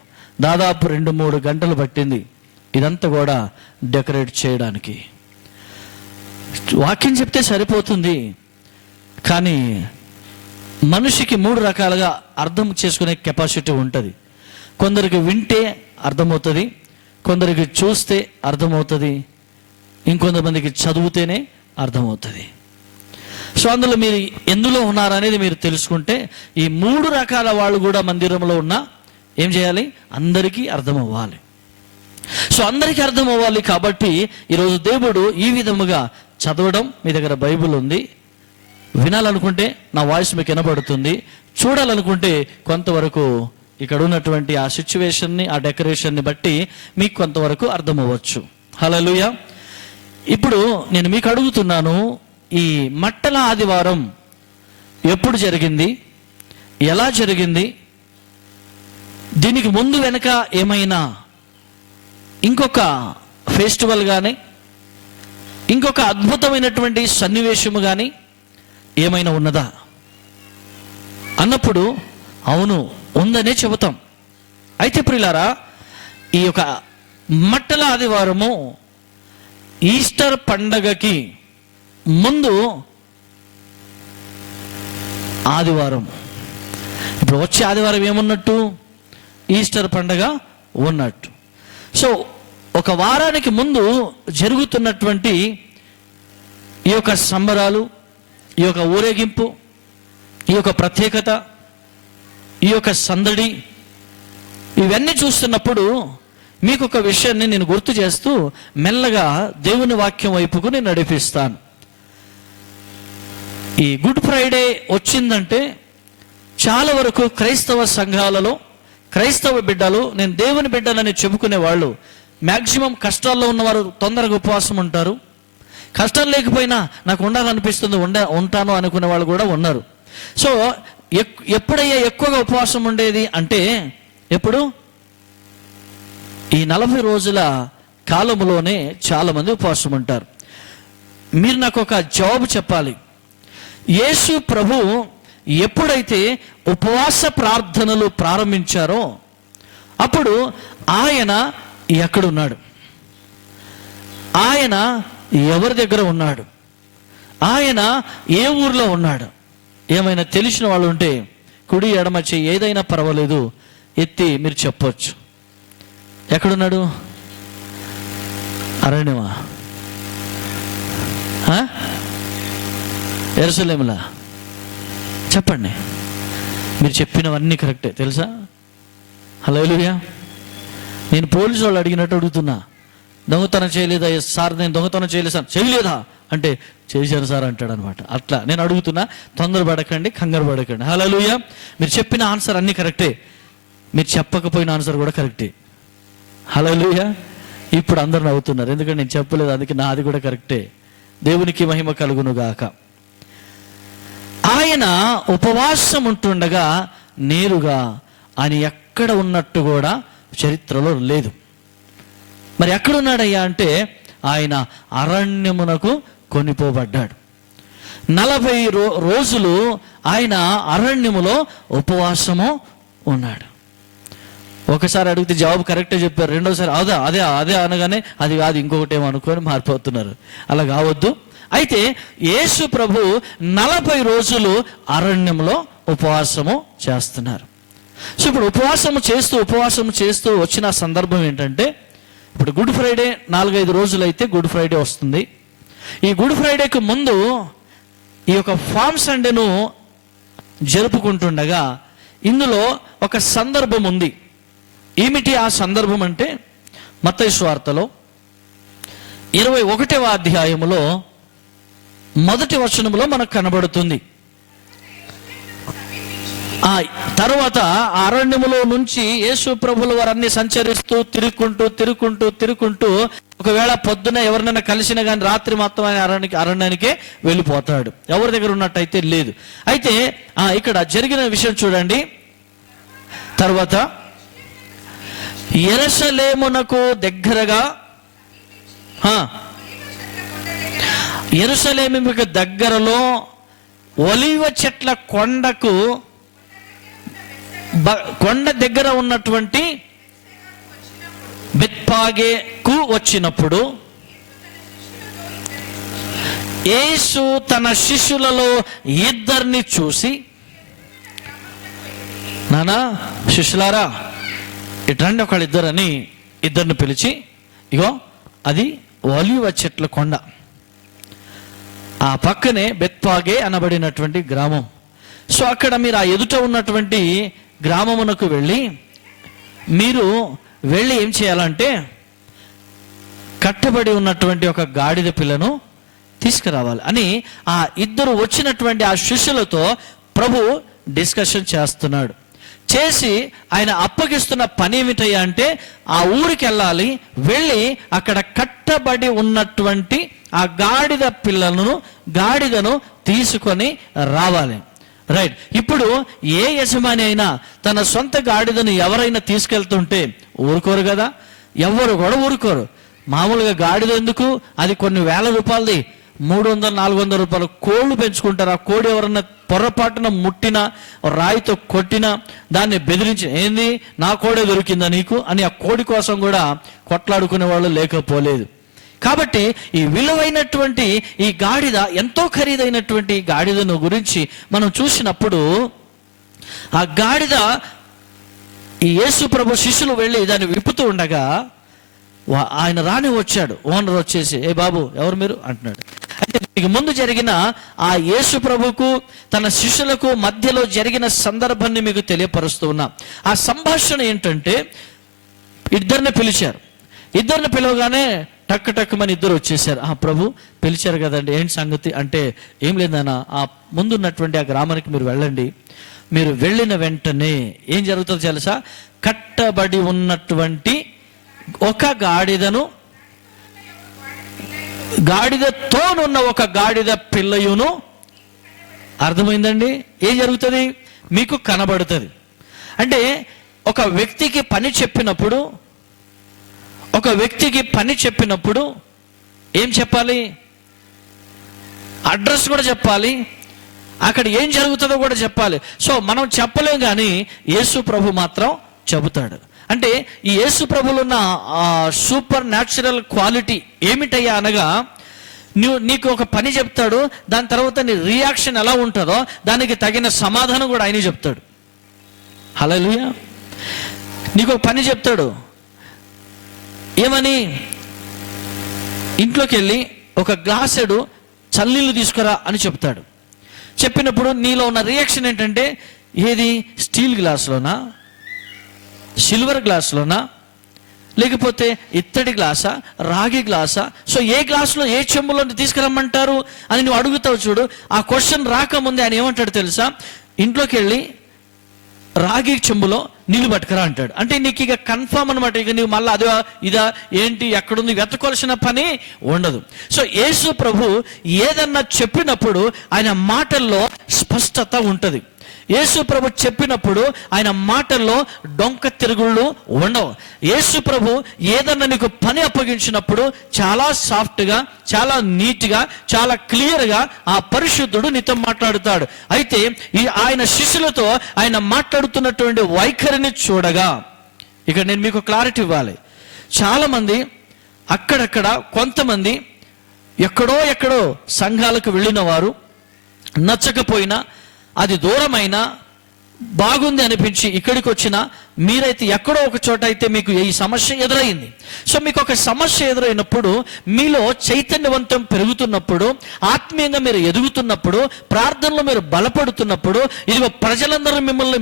దాదాపు 2-3 గంటలు పట్టింది ఇదంతా కూడా డెకరేట్ చేయడానికి. వాక్యం చెప్తే సరిపోతుంది, కానీ మనిషికి 3 రకాలుగా అర్థం చేసుకునే కెపాసిటీ ఉంటుంది. కొందరికి వింటే అర్థమవుతుంది, కొందరికి చూస్తే అర్థమవుతుంది, ఇంకొంతమందికి చదివితేనే అర్థమవుతుంది. సో అందులో మీరు ఎందులో ఉన్నారనేది మీరు తెలుసుకుంటే ఈ 3 రకాల వాళ్ళు కూడా మందిరంలో ఉన్నా ఏం చేయాలి? అందరికీ అర్థం అవ్వాలి. సో అందరికీ అర్థం అవ్వాలి కాబట్టి ఈరోజు దేవుడు ఈ విధముగా చదవడం, మీ దగ్గర బైబిల్ ఉంది, వినాలనుకుంటే నా వాయిస్ మీకు వినబడుతుంది, చూడాలనుకుంటే కొంతవరకు ఇక్కడ ఉన్నటువంటి ఆ సిచ్యువేషన్ని, ఆ డెకరేషన్ని బట్టి మీకు కొంతవరకు అర్థం అవ్వచ్చు. హల్లెలూయా. ఇప్పుడు నేను మీకు అడుగుతున్నాను, ఈ మట్టల ఆదివారం ఎప్పుడు జరిగింది, ఎలా జరిగింది, దీనికి ముందు వెనక ఏమైనా ఇంకొక ఫెస్టివల్ కానీ ఇంకొక అద్భుతమైనటువంటి సన్నివేశము కానీ ఏమైనా ఉన్నదా అన్నప్పుడు అవును ఉందనే చెబుతాం. అయితే ప్రియులారా, ఈ యొక్క మట్టల ఆదివారము ఈస్టర్ పండగకి ముందు ఆదివారం. ఇప్పుడు వచ్చే ఆదివారం ఏమున్నట్టు? ఈస్టర్ పండగ ఉన్నట్టు. సో ఒక వారానికి ముందు జరుగుతున్నటువంటి ఈ యొక్క సంబరాలు, ఈ యొక్క ఊరేగింపు, ఈ యొక్క ప్రత్యేకత, ఈ యొక్క సందడి, ఇవన్నీ చూస్తున్నప్పుడు మీకు ఒక విషయాన్ని నేను గుర్తు చేస్తూ మెల్లగా దేవుని వాక్యం వైపుకు నేను నడిపిస్తాను. ఈ గుడ్ ఫ్రైడే వచ్చిందంటే చాలా వరకు క్రైస్తవ సంఘాలలో క్రైస్తవ బిడ్డలు, నేను దేవుని బిడ్డలని చెప్పుకునే వాళ్ళు మ్యాక్సిమం కష్టాల్లో ఉన్నవారు తొందరగా ఉపవాసం ఉంటారు. కష్టం లేకపోయినా నాకు ఉండాలనిపిస్తుంది, ఉంటాను అనుకునే వాళ్ళు కూడా ఉన్నారు. సో ఎప్పుడయ్యా ఎక్కువగా ఉపవాసం ఉండేది అంటే ఎప్పుడు? ఈ 40 రోజుల కాలములోనే చాలా మంది ఉపవాసం ఉంటారు. మీరు నాకు ఒక జవాబు చెప్పాలి. యేసు ప్రభు ఎప్పుడైతే ఉపవాస ప్రార్థనలు ప్రారంభించారో అప్పుడు ఆయన ఎక్కడున్నాడు? ఆయన ఎవరి దగ్గర ఉన్నాడు? ఆయన ఏ ఊర్లో ఉన్నాడు? ఏమైనా తెలిసిన వాళ్ళు ఉంటే కుడి ఎడమ చేయి ఏదైనా పర్వాలేదు ఎత్తి మీరు చెప్పొచ్చు. ఎక్కడున్నాడు? అరణ్యమా? యెరూషలేములా? చెప్పండి. మీరు చెప్పినవన్నీ కరెక్టే తెలుసా? హల్లెలూయా. నేను పోలీసు వాళ్ళు అడిగినట్టు అడుగుతున్నా. దొంగతనం చేయలేదా సార్? నేను దొంగతనం చేయలేదు సార్. చేయలేదా అంటే చేశాను సార్ అంటాడు అనమాట. అట్లా నేను అడుగుతున్నా, తొందరపడకండి, కంగారు పడకండి. హల్లెలూయా. మీరు చెప్పిన ఆన్సర్ అన్నీ కరెక్టే, మీరు చెప్పకపోయిన ఆన్సర్ కూడా కరెక్టే. హల్లెలూయా. ఇప్పుడు అందరు నవ్వుతున్నారు, ఎందుకంటే నేను చెప్పలేదు, అందుకే నాది కూడా కరెక్టే. దేవునికి మహిమ కలుగును గాక. ఆయన ఉపవాసం ఉంటుండగా నేరుగా ఆయన ఎక్కడ ఉన్నట్టు కూడా చరిత్రలో లేదు. మరి ఎక్కడున్నాడయ్యా అంటే ఆయన అరణ్యమునకు కొనిపోబడ్డాడు. 40 రోజులు ఆయన అరణ్యములో ఉపవాసము ఉన్నాడు. ఒకసారి అడిగితే జవాబు కరెక్టే చెప్పారు, రెండోసారి అదే అనగానే అది కాదు ఇంకొకటి ఏమో అనుకొని మారిపోతున్నారు. అలా కావద్దు. అయితే యేసు ప్రభు 40 రోజులు అరణ్యంలో ఉపవాసము చేస్తున్నారు. సో ఇప్పుడు ఉపవాసము చేస్తూ వచ్చిన సందర్భం ఏంటంటే, ఇప్పుడు గుడ్ ఫ్రైడే 4-5 రోజులు అయితే గుడ్ ఫ్రైడే వస్తుంది. ఈ గుడ్ ఫ్రైడేకి ముందు ఈ యొక్క ఫామ్ సండేను జరుపుకుంటుండగా ఇందులో ఒక సందర్భం ఉంది. ఏమిటి ఆ సందర్భం అంటే, మత్తయి సువార్తలో 21వ అధ్యాయములో 1వ వచనములో మనకు కనబడుతుంది. ఆ తరువాత అరణ్యములో నుంచి యేసు ప్రభుల వారన్నీ సంచరిస్తూ తిరుక్కుంటూ ఒకవేళ పొద్దున ఎవరినైనా కలిసినా కానీ రాత్రి మొత్తం ఆయన అరణ్యానికే వెళ్ళిపోతాడు. ఎవరి దగ్గర ఉన్నట్టయితే లేదు. అయితే ఇక్కడ జరిగిన విషయం చూడండి. తర్వాత యెరూషలేమునకు దగ్గరగా, యెరూషలేముకు దగ్గరలో ఒలీవ చెట్ల కొండ దగ్గర ఉన్నటువంటి బెత్పాగేకు వచ్చినప్పుడు యేసు తన శిష్యులలో ఇద్దరిని చూసి, నానా శిష్యులారా ఇట్రండి ఒకళ్ళిద్దరని ఇద్దరిని పిలిచి, ఇగో అది ఒలీవ చెట్ల కొండ, ఆ పక్కనే బెత్పాగే అనబడినటువంటి గ్రామం. సో అక్కడ మీరు ఆ ఎదుట ఉన్నటువంటి గ్రామమునకు వెళ్ళి ఏం చేయాలంటే కట్టబడి ఉన్నటువంటి ఒక గాడిద పిల్లను తీసుకురావాలి అని ఆ ఇద్దరు వచ్చినటువంటి ఆ శిష్యులతో ప్రభు డిస్కషన్ చేస్తున్నాడు. చేసి ఆయన అప్పగిస్తున్న పని ఏమిటయ్యా అంటే ఆ ఊరికి వెళ్ళి అక్కడ కట్టబడి ఉన్నటువంటి ఆ గాడిదను తీసుకొని రావాలి. రైట్. ఇప్పుడు ఏ యజమాని అయినా తన సొంత గాడిదను ఎవరైనా తీసుకెళ్తుంటే ఊరుకోరు కదా, ఎవరు కూడా ఊరుకోరు. మామూలుగా గాడిద ఎందుకు, అది కొన్ని వేల రూపాయలది, 300-400 రూపాయలు కోళ్ళు పెంచుకుంటారు. ఆ కోడి ఎవరన్నా పొరపాటున ముట్టినా, రాయితో కొట్టినా, దాన్ని బెదిరించి ఏంది నా కోడే దొరికిందా నీకు అని ఆ కోడి కోసం కూడా కొట్లాడుకునే వాళ్ళు లేకపోలేదు. కాబట్టి ఈ విలువైనటువంటి ఈ గాడిద, ఎంతో ఖరీదైనటువంటి గాడిదను గురించి మనం చూసినప్పుడు, ఆ గాడిద ఈ యేసు ప్రభు శిష్యులు వెళ్ళి దాన్ని విప్పుతూ ఉండగా ఆయన రాని వచ్చాడు. ఓనర్ వచ్చేసి, ఏ బాబు ఎవరు మీరు అంటున్నాడు. అయితే మీకు ముందు జరిగిన ఆ యేసు ప్రభుకు తన శిష్యులకు మధ్యలో జరిగిన సందర్భాన్ని మీకు తెలియపరుస్తూ ఉన్నా. ఆ సంభాషణ ఏంటంటే, ఇద్దరిని పిలిచారు. ఇద్దరిని పిలవగానే టక్కుమని ఇద్దరు వచ్చేసారు. ప్రభు పిలిచారు కదండి, ఏంటి సంగతి అంటే, ఏం లేదన్నా ఆ ముందున్నటువంటి ఆ గ్రామానికి మీరు వెళ్ళండి. మీరు వెళ్ళిన వెంటనే ఏం జరుగుతుందో తెలుసా, కట్టబడి ఉన్నటువంటి ఒక గాడిదతోనున్న ఒక గాడిద పిల్లయును, అర్థమైందండి, ఏం జరుగుతుంది మీకు కనబడుతుంది. అంటే ఒక వ్యక్తికి పని చెప్పినప్పుడు ఏం చెప్పాలి, అడ్రస్ కూడా చెప్పాలి, అక్కడ ఏం జరుగుతుందో కూడా చెప్పాలి. సో మనం చెప్పలేం, కానీ యేసు ప్రభు మాత్రం చెబుతాడు. అంటే ఈ యేసు ప్రభులో ఉన్న సూపర్ న్యాచురల్ క్వాలిటీ ఏమిటయ్యా అనగా, నీకు ఒక పని చెప్తాడు, దాని తర్వాత నీ రియాక్షన్ ఎలా ఉంటుందో దానికి తగిన సమాధానం కూడా ఆయన చెప్తాడు. హల్లెలూయా. నీకు ఒక పని చెప్తాడు, ఏమని, ఇంట్లోకి వెళ్ళి ఒక గ్లాసెడు చల్లనీళ్ళు తీసుకురా అని చెప్తాడు. చెప్పినప్పుడు నీలో ఉన్న రియాక్షన్ ఏంటంటే, ఏది స్టీల్ గ్లాసులోనా, సిల్వర్ గ్లాసులోనా, లేకపోతే ఇత్తడి గ్లాసా, రాగి గ్లాసా, సో ఏ గ్లాసులో ఏ చెంబులో తీసుకురమ్మంటారు అని నువ్వు అడుగుతావు చూడు. ఆ క్వశ్చన్ రాకముందే ఆయన ఏమంటాడు తెలుసా, ఇంట్లోకి వెళ్ళి రాగి చెంబులో నీళ్ళు పట్టుకురా అంటాడు. అంటే నీకు ఇక కన్ఫర్మ్ అనమాట, ఇక నీవు మళ్ళీ అదే ఇదా ఏంటి ఎక్కడుంది వెతకోవాల్సిన పని ఉండదు. సో యేసు ప్రభు ఏదన్నా చెప్పినప్పుడు ఆయన మాటల్లో స్పష్టత ఉంటుంది. యేసు ప్రభు చెప్పినప్పుడు ఆయన మాటల్లో డొంక తిరుగుళ్ళు ఉండవు. యేసు ప్రభు ఏదన్నా నీకు పని అప్పగించినప్పుడు చాలా సాఫ్ట్గా, చాలా నీట్గా, చాలా క్లియర్గా ఆ పరిశుద్ధుడు నీతో మాట్లాడుతాడు. అయితే ఈ ఆయన శిష్యులతో ఆయన మాట్లాడుతున్నటువంటి వైఖరిని చూడగా, ఇక్కడ నేను మీకు క్లారిటీ ఇవ్వాలి. చాలామంది అక్కడక్కడ, కొంతమంది ఎక్కడో సంఘాలకు వెళ్ళిన వారు, నచ్చకపోయినా, అది దూరమైనా, బాగుంది అనిపించి ఇక్కడికి వచ్చినా, మీరైతే ఎక్కడో ఒక చోట అయితే మీకు ఈ సమస్య ఎదురైంది. సో మీకు ఒక సమస్య ఎదురైనప్పుడు, మీలో చైతన్యవంతం పెరుగుతున్నప్పుడు, ఆత్మీయంగా మీరు ఎదుగుతున్నప్పుడు, ప్రార్థనలో మీరు బలపడుతున్నప్పుడు, ఇదిగో ప్రజలందరూ మిమ్మల్ని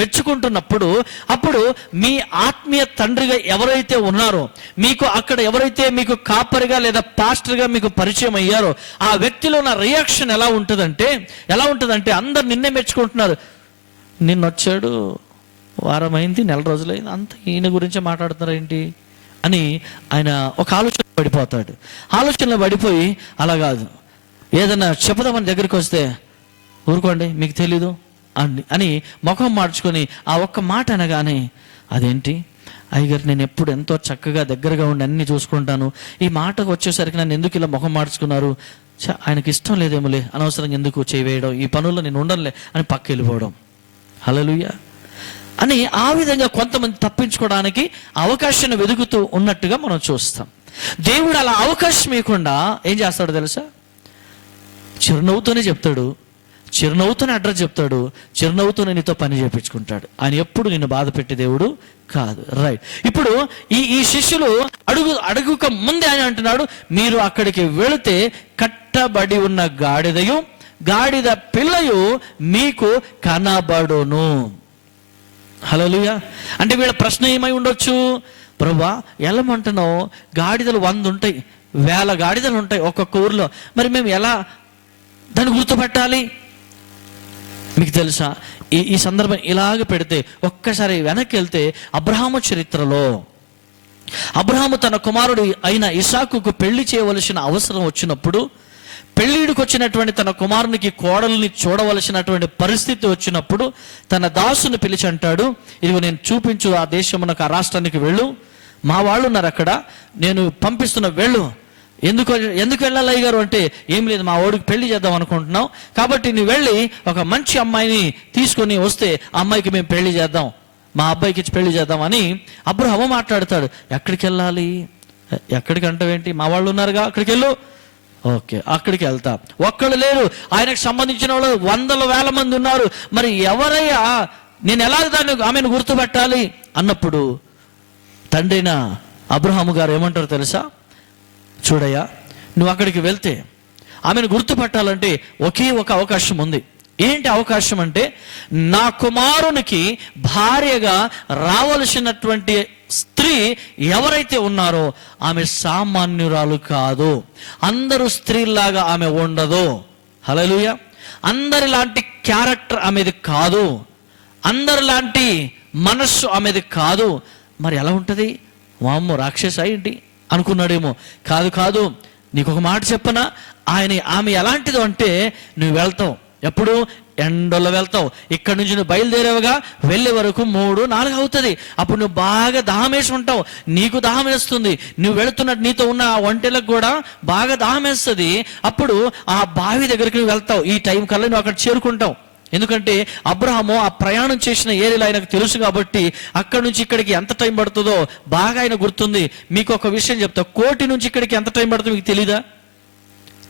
మెచ్చుకుంటున్నప్పుడు, అప్పుడు మీ ఆత్మీయ తండ్రిగా ఎవరైతే ఉన్నారో, మీకు అక్కడ ఎవరైతే మీకు కాపరిగా లేదా పాస్టర్గా మీకు పరిచయం అయ్యారో, ఆ వ్యక్తిలో ఉన్న రియాక్షన్ ఎలా ఉంటుందంటే అందరు నిన్నే మెచ్చుకుంటున్నారు. నిన్నొచ్చాడు, వారమైంది, నెల రోజులైంది, అంత ఈయన గురించే మాట్లాడుతున్నారు ఏంటి అని ఆయన ఒక ఆలోచనలో పడిపోయి అలా కాదు, ఏదైనా చెప్పుదామని దగ్గరికి వస్తే ఊరుకోండి మీకు తెలీదు అని ముఖం మార్చుకొని ఆ ఒక్క మాట అనగానే, అదేంటి అయ్యగారు, నేను ఎప్పుడు ఎంతో చక్కగా దగ్గరగా ఉండి అన్ని చూసుకుంటాను, ఈ మాటకు వచ్చేసరికి నన్ను ఎందుకు ఇలా ముఖం మార్చుకున్నారు, ఆయనకి ఇష్టం లేదేమోలే, అనవసరంగా ఎందుకు చేయవేయడం, ఈ పనుల్లో నేను ఉండనులే అని పక్క వెళ్ళిపోవడం. హల్లెలూయా అని ఆ విధంగా కొంతమంది తప్పించుకోవడానికి అవకాశాన్ని వెతుకుతూ ఉన్నట్టుగా మనం చూస్తాం. దేవుడు అలా అవకాశం ఇవ్వకుండా ఏం చేస్తాడో తెలుసా, చిరునవ్వుతోనే చెప్తాడు, చిరునవ్వుతోనే అడ్రస్ చెప్తాడు, చిరునవ్వుతోనే నీతో పని చేయించుకుంటాడు. ఆయన ఎప్పుడు నిన్ను బాధ పెట్టే దేవుడు కాదు. రైట్. ఇప్పుడు ఈ శిష్యులు అడుగుక ముందే ఆయన అంటున్నాడు, మీరు అక్కడికి వెళితే కట్టబడి ఉన్న గాడిదయు గాడిద పిల్లయు మీకు కనబడును. హల్లెలూయా. అంటే వీళ్ళ ప్రశ్న ఏమై ఉండొచ్చు, ప్రభువా వెళ్ళమంటున్నావు, గాడిదలు 100 ఉంటాయి, 1000 గాడిదలు ఉంటాయి ఒక్కొక్క ఊర్లో, మరి మేము ఎలా దాన్ని గుర్తుపట్టాలి? మీకు తెలుసా, ఈ సందర్భం ఇలాగ పెడితే ఒక్కసారి వెనక్కి వెళ్తే అబ్రహాము చరిత్రలో అబ్రహాము తన కుమారుడు అయిన ఇసాకుకు పెళ్లి చేయవలసిన అవసరం వచ్చినప్పుడు, పెళ్ళిడికి వచ్చినటువంటి తన కుమారునికి కోడల్ని చూడవలసినటువంటి పరిస్థితి వచ్చినప్పుడు తన దాసుని పిలిచి అంటాడు, ఇదిగో నేను చూపించు ఆ దేశమునకు, ఆ రాష్ట్రానికి వెళ్ళు, మా వాళ్ళు ఉన్నారు అక్కడ, నేను పంపిస్తున్న వెళ్ళు. ఎందుకు వెళ్ళాలి అయ్య గారు అంటే, ఏం లేదు మా వాడికి పెళ్లి చేద్దాం అనుకుంటున్నాం, కాబట్టి నువ్వు వెళ్ళి ఒక మంచి అమ్మాయిని తీసుకొని వస్తే ఆ అమ్మాయికి మేము పెళ్లి చేద్దాం, మా అబ్బాయికి ఇచ్చి పెళ్లి చేద్దాం అని అబ్రహాము మాట్లాడతాడు. ఎక్కడికి వెళ్ళాలి? ఎక్కడికి అంటావేంటి, మా వాళ్ళు ఉన్నారుగా, అక్కడికి వెళ్ళు. ఓకే, అక్కడికి వెళ్తా. ఒక్కళ్ళు లేరు, ఆయనకు సంబంధించిన వాళ్ళు 100,000 మంది ఉన్నారు. మరి ఎవరయ్యా, నేను ఎలా దాన్ని ఆమెను గుర్తుపెట్టాలి అన్నప్పుడు తండ్రైన అబ్రహాము గారు ఏమంటారు తెలుసా, చూడయ్యా నువ్వు అక్కడికి వెళ్తే ఆమెను గుర్తుపట్టాలంటే ఒకే ఒక అవకాశం ఉంది. ఏంటి అవకాశం అంటే, నా కుమారునికి భార్యగా రావలసినటువంటి స్త్రీ ఎవరైతే ఉన్నారో ఆమె సామాన్యురాలు కాదు, అందరూ స్త్రీలాగా ఆమె ఉండదు. హల్లెలూయా. అందరిలాంటి క్యారెక్టర్ ఆమెది కాదు, అందరిలాంటి మనస్సు ఆమెది కాదు. మరి ఎలా ఉంటుంది? వామ్మో రాక్షస ఏంటి అనుకున్నాడేమో. కాదు, నీకు ఒక మాట చెప్పనా, ఆమె ఎలాంటిదో అంటే, నువ్వు వెళ్తావు, ఎప్పుడు ఎండలో వెళ్తావు, ఇక్కడ నుంచి నువ్వు బయలుదేరేవగా వెళ్ళే వరకు 3-4 అవుతుంది. అప్పుడు నువ్వు బాగా దాహం వేసి ఉంటావు, నీకు దాహం వేస్తుంది, నువ్వు వెళుతున్నట్టు నీతో ఉన్న ఆ ఒంటెలకు కూడా బాగా దాహం వేస్తుంది. అప్పుడు ఆ బావి దగ్గరికి నువ్వు వెళ్తావు, ఈ టైం కల్లా నువ్వు అక్కడ చేరుకుంటావు. ఎందుకంటే అబ్రహాము ఆ ప్రయాణం చేసిన ఏరియాలో ఆయనకు తెలుసు కాబట్టి అక్కడ నుంచి ఇక్కడికి ఎంత టైం పడుతుందో బాగా ఆయన గుర్తుంది. మీకు ఒక విషయం చెప్తా, కోటి నుంచి ఇక్కడికి ఎంత టైం పడుతుందో మీకు తెలీదా?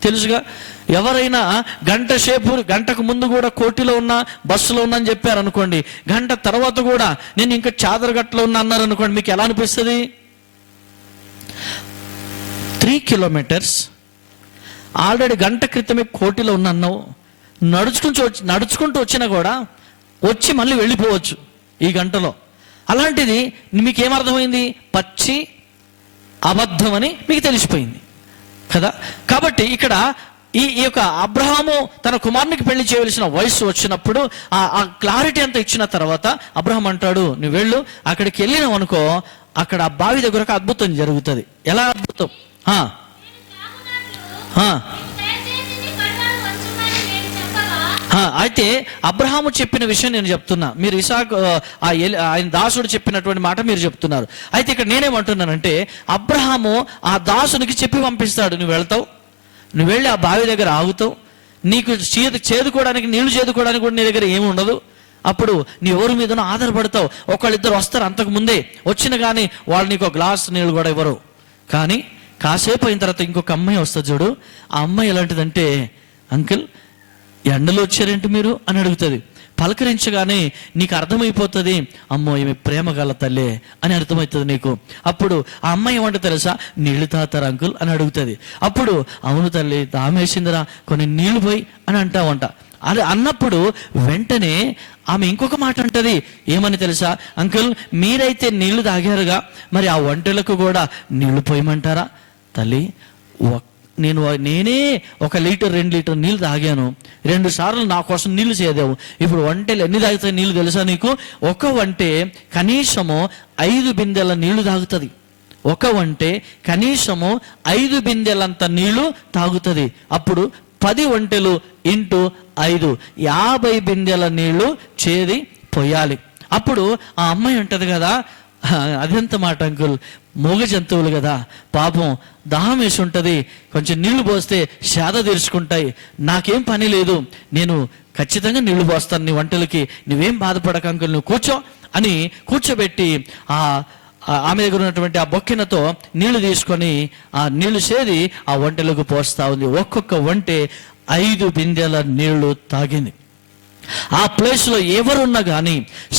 తెలుసుగా. ఎవరైనా గంటకు ముందు కూడా కోటిలో ఉన్నా, బస్సులో ఉన్నా అని చెప్పారు అనుకోండి, గంట తర్వాత కూడా నేను ఇంకా చాదరగట్లో ఉన్నా అన్నారు అనుకోండి, మీకు ఎలా అనిపిస్తుంది? 3 కిలోమీటర్స్ ఆల్రెడీ గంట క్రితమే కోటిలో ఉన్నావు, నడుచుకుంటూ వచ్చినా కూడా వచ్చి మళ్ళీ వెళ్ళిపోవచ్చు ఈ గంటలో. అలాంటిది మీకేమర్థమైంది? పచ్చి అబద్ధం అని మీకు తెలిసిపోయింది కదా. కాబట్టి ఇక్కడ ఈ యొక్క అబ్రహాము తన కుమారునికి పెళ్లి చేయవలసిన వయసు వచ్చినప్పుడు ఆ క్లారిటీ అంతా ఇచ్చిన తర్వాత అబ్రహాం అంటాడు, నువ్వు వెళ్ళు, అక్కడికి వెళ్ళినావు అనుకో, అక్కడ ఆ బావి దగ్గర ఒక అద్భుతం జరుగుతుంది. ఎలా అద్భుతం? అయితే అబ్రహాము చెప్పిన విషయం నేను చెప్తున్నా, మీరు ఇసాకు ఆయన దాసుడు చెప్పినటువంటి మాట మీరు చెప్తున్నారు. అయితే ఇక్కడ నేనేమంటున్నానంటే, అబ్రహాము ఆ దాసునికి చెప్పి పంపిస్తాడు, నువ్వు వెళ్తావు, నువ్వు వెళ్ళి ఆ బావి దగ్గర ఆగుతావు, నీకు చేదుకోవడానికి నీళ్లు చేదుకోవడానికి కూడా నీ దగ్గర ఏమి ఉండదు. అప్పుడు నీ ఎవరి మీదనో ఆధారపడతావు. ఒకళ్ళిద్దరు వస్తారు, అంతకు ముందే వచ్చిన కానీ వాళ్ళు నీకు ఒక గ్లాస్ నీళ్ళు కూడా ఇవ్వరు. కానీ కాసేపు అయిన తర్వాత ఇంకొక అమ్మాయి వస్తుంది చూడు, ఆ అమ్మాయి ఎలాంటిదంటే, అంకుల్ ఎండలో వచ్చారేంటి మీరు అని అడుగుతుంది. పలకరించగానే నీకు అర్థమైపోతుంది, అమ్మో ఈమె ప్రేమ గల తల్లే అని అర్థమవుతుంది నీకు. అప్పుడు ఆ అమ్మాయి ఏమంటే తెలుసా, నీళ్లు తాతారు అంకుల్ అని అడుగుతుంది. అప్పుడు అవును తల్లి దామేసిందిరా, కొన్ని నీళ్లు పోయి అని అంటావంట. అది అన్నప్పుడు వెంటనే ఆమె ఇంకొక మాట అంటది, ఏమని తెలుసా, అంకుల్ మీరైతే నీళ్లు తాగారుగా, మరి ఆ ఒంటెలకు కూడా నీళ్లు పోయమంటారా? తల్లి నేనే 1 లీటర్ 2 లీటర్ నీళ్ళు తాగాను, 2 సార్లు నా కోసం నీళ్లు చేయదేవు. ఇప్పుడు ఒంటెలు ఎన్ని తాగుతాయి నీళ్ళు తెలుసా నీకు? ఒక ఒంటె కనీసము 5 బిందెల నీళ్లు తాగుతుంది. ఒక ఒంటె కనీసము 5 బిందెలంత నీళ్లు తాగుతుంది. అప్పుడు 10 ఒంటెలు ఇంటూ 5 50 బిందెల నీళ్లు చేది పొయ్యాలి. అప్పుడు ఆ అమ్మాయి అంటది కదా, అదెంత మాట అంకుల్, మూగ జంతువులు కదా పాపం, దాహం వేసి ఉంటుంది, కొంచెం నీళ్లు పోస్తే సేద తీర్చుకుంటాయి, నాకేం పని లేదు, నేను ఖచ్చితంగా నీళ్లు పోస్తాను నీ వంటలకి, నువ్వేం బాధపడక అంకుల్, నువ్వు కూర్చో అని కూర్చోబెట్టి ఆమె దగ్గర ఉన్నటువంటి ఆ బొక్కెనతో నీళ్లు తీసుకొని ఆ నీళ్లు సేది ఆ వంటలకు పోస్తా ఉంది. ఒక్కొక్క వంటె 5 బిందెల నీళ్లు తాగింది. ఆ ప్లేస్లో ఎవరున్నా కానీ,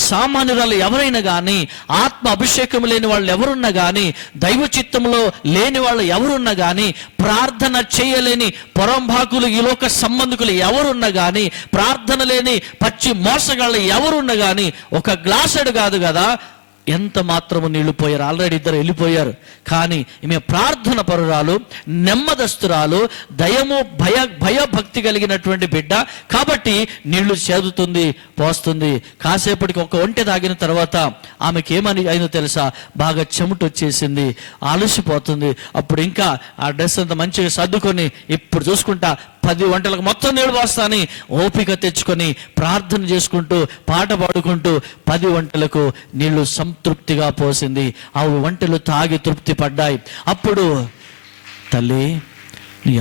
సామాన్యురాలు ఎవరైనా కానీ, ఆత్మ అభిషేకం లేని వాళ్ళు ఎవరున్నా కానీ, దైవ చిత్తంలో లేని వాళ్ళు ఎవరున్నా కానీ, ప్రార్థన చేయలేని పొరంభాకులు ఈ లోక సంబంధికులు ఎవరున్నా కానీ, ప్రార్థన లేని పచ్చి మోసగాళ్ళు ఎవరున్నా కానీ, ఒక గ్లాసుడు కాదు కదా, ఎంత మాత్రము నీళ్లు పోయారు. ఆల్రెడీ 2 వెళ్ళిపోయారు. కానీ ఈమె ప్రార్థన పరురాలు, నెమ్మదస్తురాలు, దయము భయభక్తి కలిగినటువంటి బిడ్డ కాబట్టి నీళ్లు చేదుతుంది, పోస్తుంది. కాసేపటికి ఒక ఒంటె తాగిన తర్వాత ఆమెకి ఏమని అయిందో తెలుసా? బాగా చెమట వచ్చేసింది, అలసిపోతుంది. అప్పుడు ఇంకా ఆ డ్రెస్ అంతా మంచిగా సర్దుకొని ఇప్పుడు చూసుకుంటా 10 వంటలకు మొత్తం నీళ్ళు పోస్తాని ఓపిక తెచ్చుకొని ప్రార్థన చేసుకుంటూ పాట పాడుకుంటూ 10 వంటలకు నీళ్లు సంతృప్తిగా పోసింది. ఆ వంటలు తాగి తృప్తి పడ్డాయి. అప్పుడు తల్లి,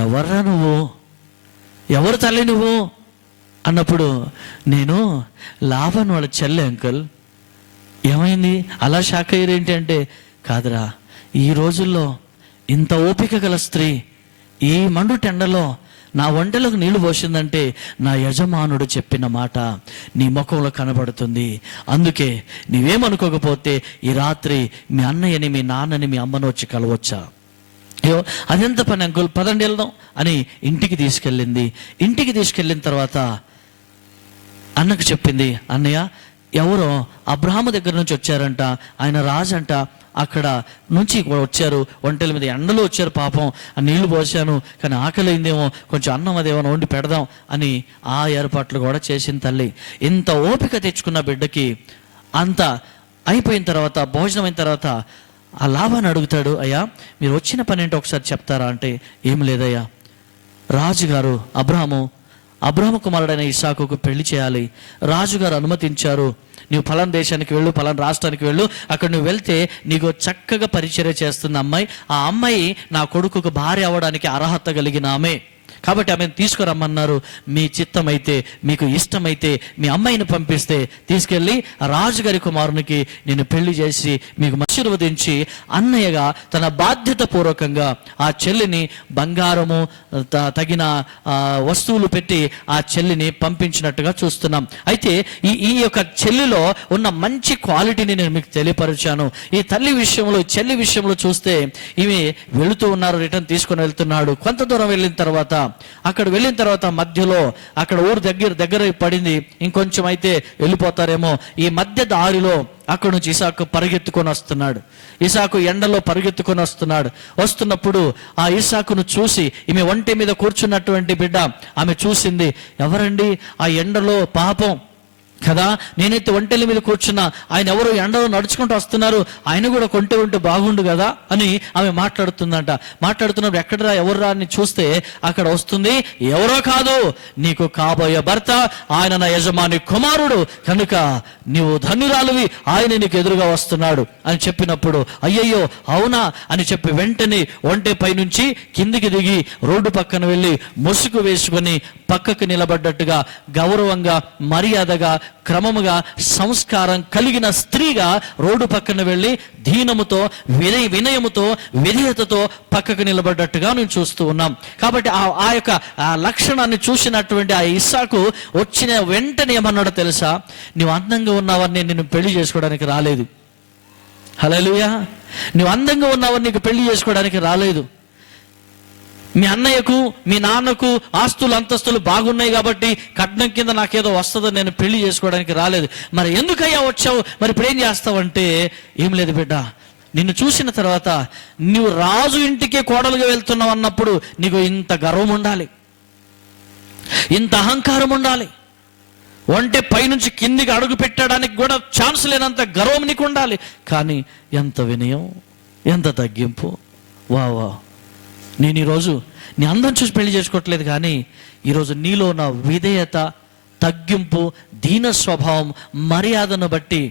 ఎవర్రా నువ్వు? ఎవరు తల్లి నువ్వు అన్నప్పుడు, నేను లాభన్ వాళ్ళ చెల్లె అంకుల్. ఏమైంది అలా షాక్ అయ్యారేంటి అంటే, కాదురా, ఈ రోజుల్లో ఇంత ఓపిక గల స్త్రీ ఈ మండు టెండలో నా వంటలకు నీళ్లు పోసిందంటే నా యజమానుడు చెప్పిన మాట నీ ముఖంలో కనబడుతుంది. అందుకే నీవేమనుకోకపోతే ఈ రాత్రి మీ అన్నయ్యని, మీ నాన్నని, మీ అమ్మను వచ్చి కలవచ్చా? అయ్యో అదెంత పని అంకుల్, పదండి వెళ్దాం అని ఇంటికి తీసుకెళ్ళింది. ఇంటికి తీసుకెళ్ళిన తర్వాత అన్నకు చెప్పింది, అన్నయ్య ఎవరో అబ్రహాము దగ్గర నుంచి వచ్చారంట, ఆయన రాజు అంట, అక్కడ నుంచి వచ్చారు, ఒంటెల మీద ఎండలో వచ్చారు, పాపం నీళ్లు పోసాను, కానీ ఆకలి అయిందేమో, కొంచెం అన్నం అదేమో వండి పెడదాం అని ఆ ఏర్పాట్లు కూడా చేసిన తల్లి. ఇంత ఓపిక తెచ్చుకున్న బిడ్డకి అంత అయిపోయిన తర్వాత, భోజనం అయిన తర్వాత ఆ లాభాన్ని అడుగుతాడు, అయ్యా మీరు వచ్చిన పని ఏంటో ఒకసారి చెప్తారా అంటే, ఏం లేదయ్యా, రాజుగారు అబ్రహాము కుమారుడైన ఇస్సాకుకు పెళ్లి చేయాలి, రాజుగారు అనుమతించారు, నువ్వు ఫలానా దేశానికి వెళ్ళు, ఫలానా రాష్ట్రానికి వెళ్ళు, అక్కడ నువ్వు వెళ్తే నీకు చక్కగా పరిచర్య చేస్తున్న అమ్మాయి, ఆ అమ్మాయి నా కొడుకుకు భార్య అవ్వడానికి అర్హత కలిగిన ఆమె, కాబట్టి ఆమెను తీసుకురమ్మన్నారు. మీ చిత్తమైతే, మీకు ఇష్టమైతే మీ అమ్మాయిని పంపిస్తే తీసుకెళ్ళి ఆ రాజుగారి కుమారునికి నేను పెళ్లి చేసి మీకు ఆశీర్వదించి అన్నయ్యగా తన బాధ్యత పూర్వకంగా ఆ చెల్లిని బంగారము తగిన వస్తువులు పెట్టి ఆ చెల్లిని పంపించినట్టుగా చూస్తున్నాం. అయితే ఈ యొక్క చెల్లిలో ఉన్న మంచి క్వాలిటీని నేను మీకు తెలియపరిచాను. ఈ తల్లి విషయంలో, చెల్లి విషయంలో చూస్తే ఈమె వెళుతూ ఉన్నారు, రిటర్న్ తీసుకొని వెళ్తున్నాడు. కొంత దూరం వెళ్ళిన తర్వాత, అక్కడ వెళ్ళిన తర్వాత మధ్యలో అక్కడ ఊరు దగ్గర పడింది, ఇంకొంచెం అయితే వెళ్ళిపోతారేమో. ఈ మధ్య దారిలో అక్కడ నుంచి ఇసాకు పరిగెత్తుకొని వస్తున్నాడు. ఇసాకు ఎండలో పరిగెత్తుకొని వస్తున్నప్పుడు ఆ ఇసాకును చూసి ఈమె ఒంటి మీద కూర్చున్నటువంటి బిడ్డ ఆమె చూసింది, ఎవరండి ఆ ఎండలో, పాపం కదా, నేనైతే ఒంటెల మీద కూర్చున్నా, ఆయన ఎవరు ఎండలో నడుచుకుంటూ వస్తున్నారు, ఆయన కూడా కొంటే ఉంటే బాగుండు కదా అని ఆమె మాట్లాడుతున్నప్పుడు ఎక్కడరా ఎవర్రా అని చూస్తే అక్కడ వస్తుంది, ఎవరో కాదు, నీకు కాబోయే భర్త, ఆయన నా యజమాని కుమారుడు, కనుక నీవు ధన్యురాలువి, ఆయన నీకు ఎదురుగా వస్తున్నాడు అని చెప్పినప్పుడు, అయ్యయ్యో అవునా అని చెప్పి వెంటనే ఒంటె పై నుంచి కిందికి దిగి రోడ్డు పక్కన వెళ్ళి ముసుగు వేసుకొని పక్కకు నిలబడ్డట్టుగా గౌరవంగా, మర్యాదగా, క్రమముగా, సంస్కారం కలిగిన స్త్రీగా రోడ్డు పక్కన వెళ్ళి దీనముతో, వినయముతో, విధేయతతో పక్కకు నిలబడ్డట్టుగా నేను చూస్తూ ఉన్నాం. కాబట్టి ఆ యొక్క లక్షణాన్ని చూసినటువంటి ఆ ఇస్సాకు వచ్చిన వెంటనే ఏమన్నాడో తెలుసా? నువ్వు అందంగా ఉన్నావని నేను పెళ్లి చేసుకోవడానికి రాలేదు. హల్లెలూయా. నువ్వు అందంగా ఉన్నావని నీకు పెళ్లి చేసుకోవడానికి రాలేదు. మీ అన్నయ్యకు, మీ నాన్నకు ఆస్తులు అంతస్తులు బాగున్నాయి కాబట్టి కట్నం కింద నాకేదో వస్తుందని నేను పెళ్లి చేసుకోవడానికి రాలేదు. మరి ఎందుకయ్యా వచ్చావు, మరి ఇప్పుడు ఏం చేస్తావంటే, ఏం లేదు బిడ్డ, నిన్ను చూసిన తర్వాత నువ్వు రాజు ఇంటికే కోడలుగా వెళ్తున్నావు అన్నప్పుడు నీకు ఇంత గర్వం ఉండాలి, ఇంత అహంకారం ఉండాలి, ఒంటె పైనుంచి కిందికి అడుగు పెట్టడానికి కూడా ఛాన్స్ లేనంత గర్వం నీకు ఉండాలి. కానీ ఎంత వినయం, ఎంత తగ్గింపు. వా నేను ఈరోజు నీ అందం చూసి పెళ్లి చేసుకోవట్లేదు, కానీ ఈరోజు నీలో ఉన్న విధేయత, తగ్గింపు, దీన స్వభావం, మర్యాదను బట్టి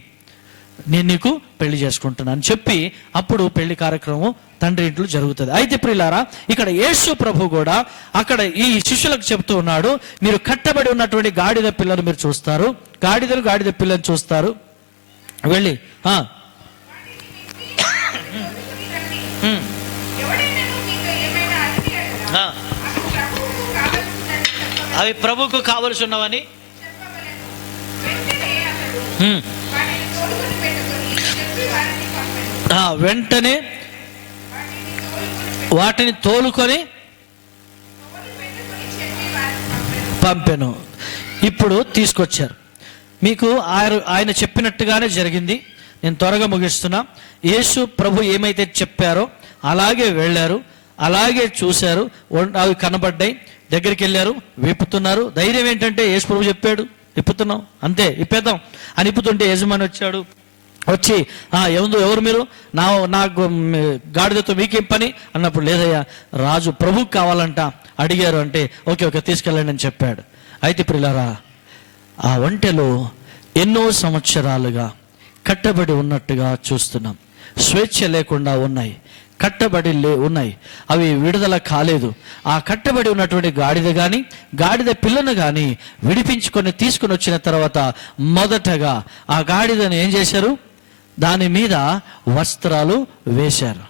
నేను నీకు పెళ్లి చేసుకుంటున్నాను అని చెప్పి అప్పుడు పెళ్లి కార్యక్రమం తండ్రి ఇంట్లో జరుగుతుంది. అయితే ప్రియులారా, ఇక్కడ యేసు ప్రభు కూడా అక్కడ ఈ శిష్యులకు చెప్తూ ఉన్నాడు, మీరు కట్టబడి ఉన్నటువంటి గాడిద పిల్లను మీరు చూస్తారు, గాడిద పిల్లని చూస్తారు, వెళ్ళి అవి ప్రభుకు కావలసి ఉన్నవని వెంటనే వాటిని తోలుకొని పంపెను. ఇప్పుడు తీసుకొచ్చారు. మీకు ఆయన చెప్పినట్టుగానే జరిగింది. నేను త్వరగా ముగిస్తున్నా. యేసు ప్రభు ఏమైతే చెప్పారో అలాగే వెళ్ళారు, అలాగే చూశారు. అవి కనబడ్డాయి. దగ్గరికి వెళ్ళారు, విప్పుతున్నారు. ధైర్యం ఏంటంటే యేసు ప్రభు చెప్పాడు, విప్పుతున్నాం అంతే, విప్పేద్దాం అని విప్పుతుంటే యజమాని వచ్చాడు. వచ్చి ఎవరు మీరు, నా గాడిదతో మీకేం పని అన్నప్పుడు, లేదయ్యా రాజు ప్రభుకు కావాలంట అడిగారు అంటే, ఓకే తీసుకెళ్ళండి అని చెప్పాడు. అయితే ప్రియులారా, ఆ ఒంటెలు ఎన్నో సంవత్సరాలుగా కట్టబడి ఉన్నట్టుగా చూస్తున్నాం. స్వేచ్ఛ లేకుండా ఉన్నాయి, కట్టబడి ఉన్నాయి. అవి విడుదల కాలేదు. ఆ కట్టబడి ఉన్నటువంటి గాడిద కానీ గాడిద పిల్లను కానీ విడిపించుకొని తీసుకుని వచ్చిన తర్వాత మొదటగా ఆ గాడిదను ఏం చేశారు? దాని మీద వస్త్రాలు వేశారు.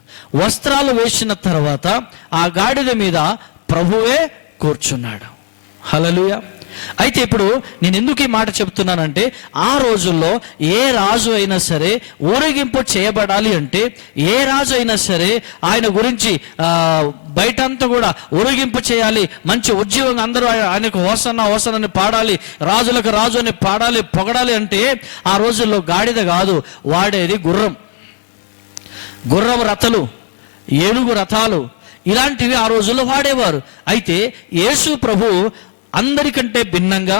వస్త్రాలు వేసిన తర్వాత ఆ గాడిద మీద ప్రభువే కూర్చున్నాడు. హల్లెలూయా. అయితే ఇప్పుడు నేను ఎందుకు ఈ మాట చెప్తున్నానంటే, ఆ రోజుల్లో ఏ రాజు అయినా సరే ఊరేగింపు చేయబడాలి అంటే, ఏ రాజు అయినా సరే ఆయన గురించి బయటంతా కూడా ఊరేగింపు చేయాలి, మంచి ఉద్యోగంగా అందరూ ఆయనకు హోసన్న పాడాలి, రాజులకు రాజు అని పాడాలి, పొగడాలి అంటే ఆ రోజుల్లో గాడిద కాదు వాడేది గుర్రం రథాలు, ఏనుగు రథాలు ఇలాంటివి ఆ రోజుల్లో వాడేవారు. అయితే యేసు ప్రభు అందరికంటే భిన్నంగా,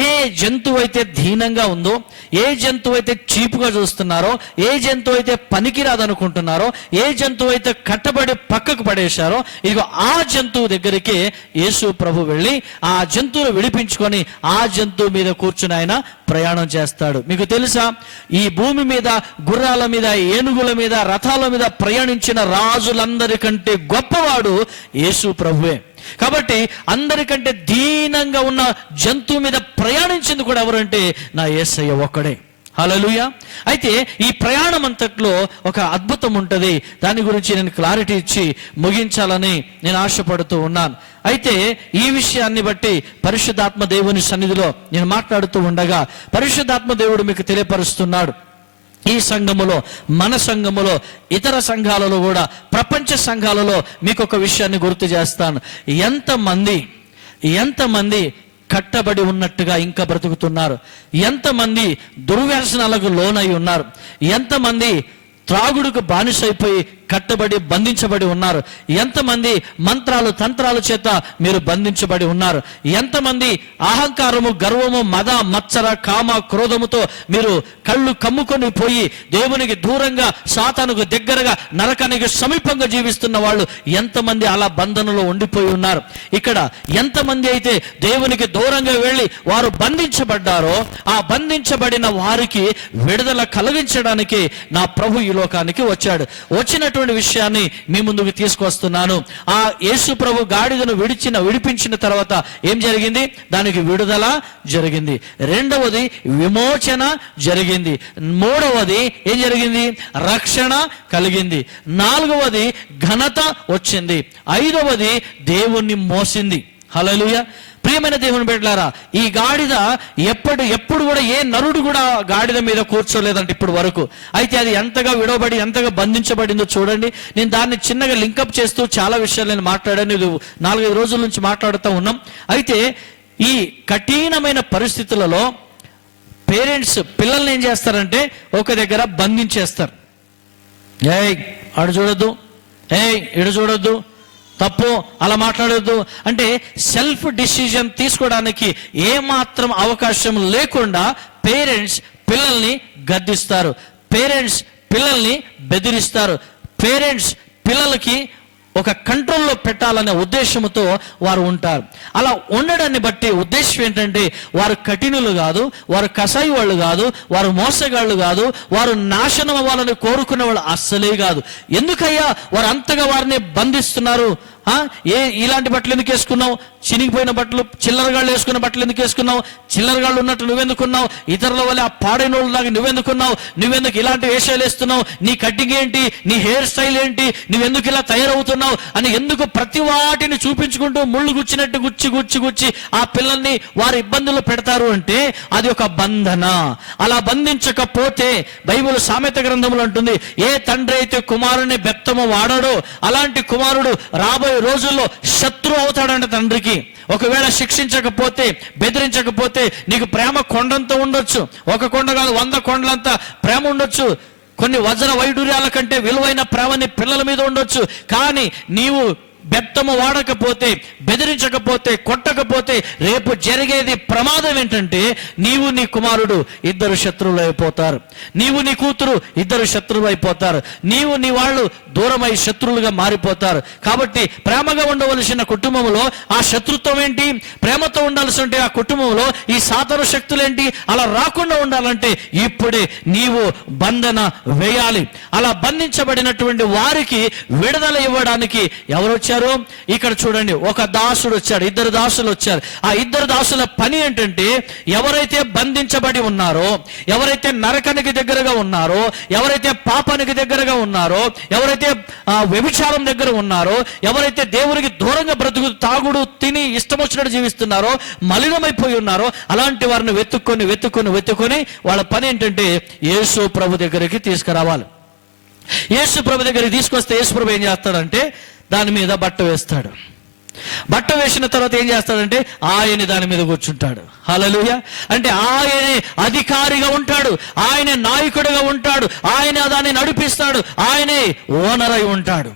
ఏ జంతువు అయితే దీనంగా ఉందో, ఏ జంతువు అయితే చీపుగా చూస్తున్నారో, ఏ జంతువు అయితే పనికిరాదనుకుంటున్నారో, ఏ జంతువు అయితే కట్టబడి పక్కకు పడేశారో, ఇదిగో ఆ జంతువు దగ్గరికి యేసు ప్రభు వెళ్ళి ఆ జంతువును విడిపించుకొని ఆ జంతువు మీద కూర్చుని ఆయన ప్రయాణం చేస్తాడు. మీకు తెలుసా, ఈ భూమి మీద గుర్రాల మీద, ఏనుగుల మీద, రథాల మీద ప్రయాణించిన రాజులందరికంటే గొప్పవాడు యేసు ప్రభువే. కాబట్టి అందరికంటే దీనంగా ఉన్న జంతువు మీద ప్రయాణించింది కూడా ఎవరంటే నా యేసయ్య ఒక్కడే. హల్లెలూయా. అయితే ఈ ప్రయాణం అంతట్లో ఒక అద్భుతం ఉంటుంది. దాని గురించి నేను క్లారిటీ ఇచ్చి ముగించాలని నేను ఆశపడుతూ ఉన్నాను. అయితే ఈ విషయాన్ని బట్టి పరిశుద్ధాత్మ దేవుని సన్నిధిలో నేను మాట్లాడుతూ ఉండగా పరిశుద్ధాత్మ దేవుడు మీకు తెలియపరుస్తున్నాడు. ఈ సంఘములో, మన సంఘములో, ఇతర సంఘాలలో కూడా, ప్రపంచ సంఘాలలో మీకు ఒక విషయాన్ని గుర్తు చేస్తాను. ఎంతమంది కట్టబడి ఉన్నట్టుగా ఇంకా బ్రతుకుతున్నారు, ఎంతమంది దుర్వ్యసనాలకు లోనై ఉన్నారు, ఎంతమంది త్రాగుడుకు బానిసైపోయి కట్టబడి బంధించబడి ఉన్నారు, ఎంతమంది మంత్రాలు తంత్రాల చేత మీరు బంధించబడి ఉన్నారు, ఎంతమంది అహంకారము, గర్వము, మద, మత్సర, కామ, క్రోధముతో మీరు కళ్ళు కమ్ముకొని పోయి దేవునికి దూరంగా, సాతానుకు దగ్గరగా, నరకానికి సమీపంగా జీవిస్తున్న వాళ్ళు ఎంతమంది అలా బంధనలో ఉండిపోయి ఉన్నారు. ఇక్కడ ఎంతమంది అయితే దేవునికి దూరంగా వెళ్ళి వారు బంధించబడ్డారో, ఆ బంధించబడిన వారికి విడుదల కలిగించడానికి నా ప్రభు ఈ లోకానికి వచ్చాడు. వచ్చినటువంటి విషయాన్ని మీ ముందుకు తీసుకొస్తున్నాను. ఆ యేసు ప్రభు గాడిదను విడిపించిన తర్వాత ఏం జరిగింది? దానికి విడుదల జరిగింది. రెండవది విమోచన జరిగింది. మూడవది ఏం జరిగింది? రక్షణ కలిగింది. నాలుగవది ఘనత వచ్చింది. ఐదవది దేవుణ్ణి మోసింది. హల్లెలూయా. ప్రియమైన దేవుని బిడ్డలారా, ఈ గాడిద ఎప్పుడు కూడా ఏ నరుడు కూడా గాడిద మీద కూర్చోలేదంటే ఇప్పుడు వరకు. అయితే అది ఎంతగా విడవబడి, ఎంతగా బంధించబడిందో చూడండి. నేను దాన్ని చిన్నగా లింకప్ చేస్తూ చాలా విషయాలు నేను మాట్లాడాను. ఇది 4-5 రోజుల నుంచి మాట్లాడుతూ ఉన్నాం. అయితే ఈ కఠినమైన పరిస్థితులలో పేరెంట్స్ పిల్లల్ని ఏం చేస్తారంటే ఒక దగ్గర బంధించేస్తారు. ఆడు చూడొద్దు, ఇడు చూడొద్దు, తప్పు, అలా మాట్లాడొద్దు అంటే సెల్ఫ్ డిసిజన్ తీసుకోవడానికి ఏమాత్రం అవకాశం లేకుండా పేరెంట్స్ పిల్లల్ని గద్దిస్తారు, పేరెంట్స్ పిల్లల్ని బెదిరిస్తారు, పేరెంట్స్ పిల్లలకి ఒక కంట్రోల్లో పెట్టాలనే ఉద్దేశంతో వారు ఉంటారు. అలా ఉండడాన్ని బట్టి ఉద్దేశం ఏంటంటే వారు కఠినులు కాదు, వారు కసాయి వాళ్ళు కాదు, వారు మోసగాళ్ళు కాదు, వారు నాశనం అవ్వాలని కోరుకునే వాళ్ళు అస్సలే కాదు. ఎందుకయ్యా వారు అంతగా వారిని బంధిస్తున్నారు? ఇలాంటి బట్టలు ఎందుకు వేసుకున్నావు? చినిగిపోయిన బట్టలు, చిల్లరగాళ్ళు వేసుకున్న బట్టలు ఎందుకు వేసుకున్నావు? చిల్లరగాళ్ళు ఉన్నట్టు నువ్వెందుకున్నావు? ఇతరుల వల్ల ఆ పాడైన వాళ్ళలాగా నువ్వెందుకున్నావు? నువ్వెందుకు ఇలాంటి వేషాలు వేస్తున్నావు? నీ కటింగ్ ఏంటి? నీ హెయిర్ స్టైల్ ఏంటి? నువ్వెందుకు ఇలా తయారవుతున్నావు అని ఎందుకు ప్రతి వాటిని చూపించుకుంటూ ముళ్ళు గుచ్చినట్టు గుచ్చి ఆ పిల్లల్ని వారి ఇబ్బందులు పెడతారు అంటే అది ఒక బంధన. అలా బంధించకపోతే బైబిల్ సామెత గ్రంథంలో అంటుంది, ఏ తండ్రి అయితే కుమారుని బెత్తము వాడాడో అలాంటి కుమారుడు రాబోయే రోజుల్లో శత్రువు అవుతాడంట తండ్రికి. ఒకవేళ శిక్షించకపోతే, బెదిరించకపోతే నీకు ప్రేమ కొండంత ఉండొచ్చు. ఒక కొండ కాదు, 100 కొండలంతా ప్రేమ ఉండొచ్చు. కొన్ని వజ్ర వైడూర్యాల కంటే విలువైన ప్రేమని పిల్లల మీద ఉండొచ్చు. కానీ నీవు బెత్తము వాడకపోతే, బెదిరించకపోతే, కొట్టకపోతే రేపు జరిగేది ప్రమాదం ఏంటంటే నీవు నీ కుమారుడు ఇద్దరు శత్రువులు అయిపోతారు. నీవు నీ కూతురు ఇద్దరు శత్రువులు అయిపోతారు. నీవు నీ వాళ్ళు దూరమై శత్రువులుగా మారిపోతారు. కాబట్టి ప్రేమగా ఉండవలసిన కుటుంబంలో ఆ శత్రుత్వం ఏంటి? ప్రేమతో ఉండాల్సి ఆ కుటుంబంలో ఈ సాతాను శక్తులేంటి? అలా రాకుండా ఉండాలంటే ఇప్పుడే నీవు బంధన వేయాలి. అలా బంధించబడినటువంటి వారికి విడుదల ఇవ్వడానికి ఎవరు వచ్చారు? ఇక్కడ చూడండి, ఒక దాసుడు వచ్చాడు, 2 దాసులు వచ్చారు. ఆ 2 దాసుల పని ఏంటంటే ఎవరైతే బంధించబడి ఉన్నారో, ఎవరైతే నరకానికి దగ్గరగా ఉన్నారో, ఎవరైతే పాపానికి దగ్గరగా ఉన్నారో, ఎవరైతే వ్యభిచారం దగ్గర ఉన్నారో, ఎవరైతే దేవునికి దూరంగా బ్రతుకు తాగుడు తిని ఇష్టం వచ్చినట్టు జీవిస్తున్నారో, మలినమైపోయి ఉన్నారో అలాంటి వారిని వెతుక్కొని వాళ్ళ పని ఏంటంటే యేసు ప్రభు దగ్గరికి తీసుకురావాలి. యేసు ప్రభు దగ్గరికి తీసుకొస్తే యేసు ప్రభు ఏం చేస్తాడంటే దాని మీద బట్ట వేస్తాడు. బట్ట వేసిన తర్వాత ఏం చేస్తాడంటే ఆయన దాని మీద కూర్చుంటాడు. హల్లెలూయా. అంటే ఆయనే అధికారిగా ఉంటాడు, ఆయనే నాయకుడిగా ఉంటాడు, ఆయన దాన్ని నడిపిస్తాడు, ఆయనే ఓనర్ అయి ఉంటాడు.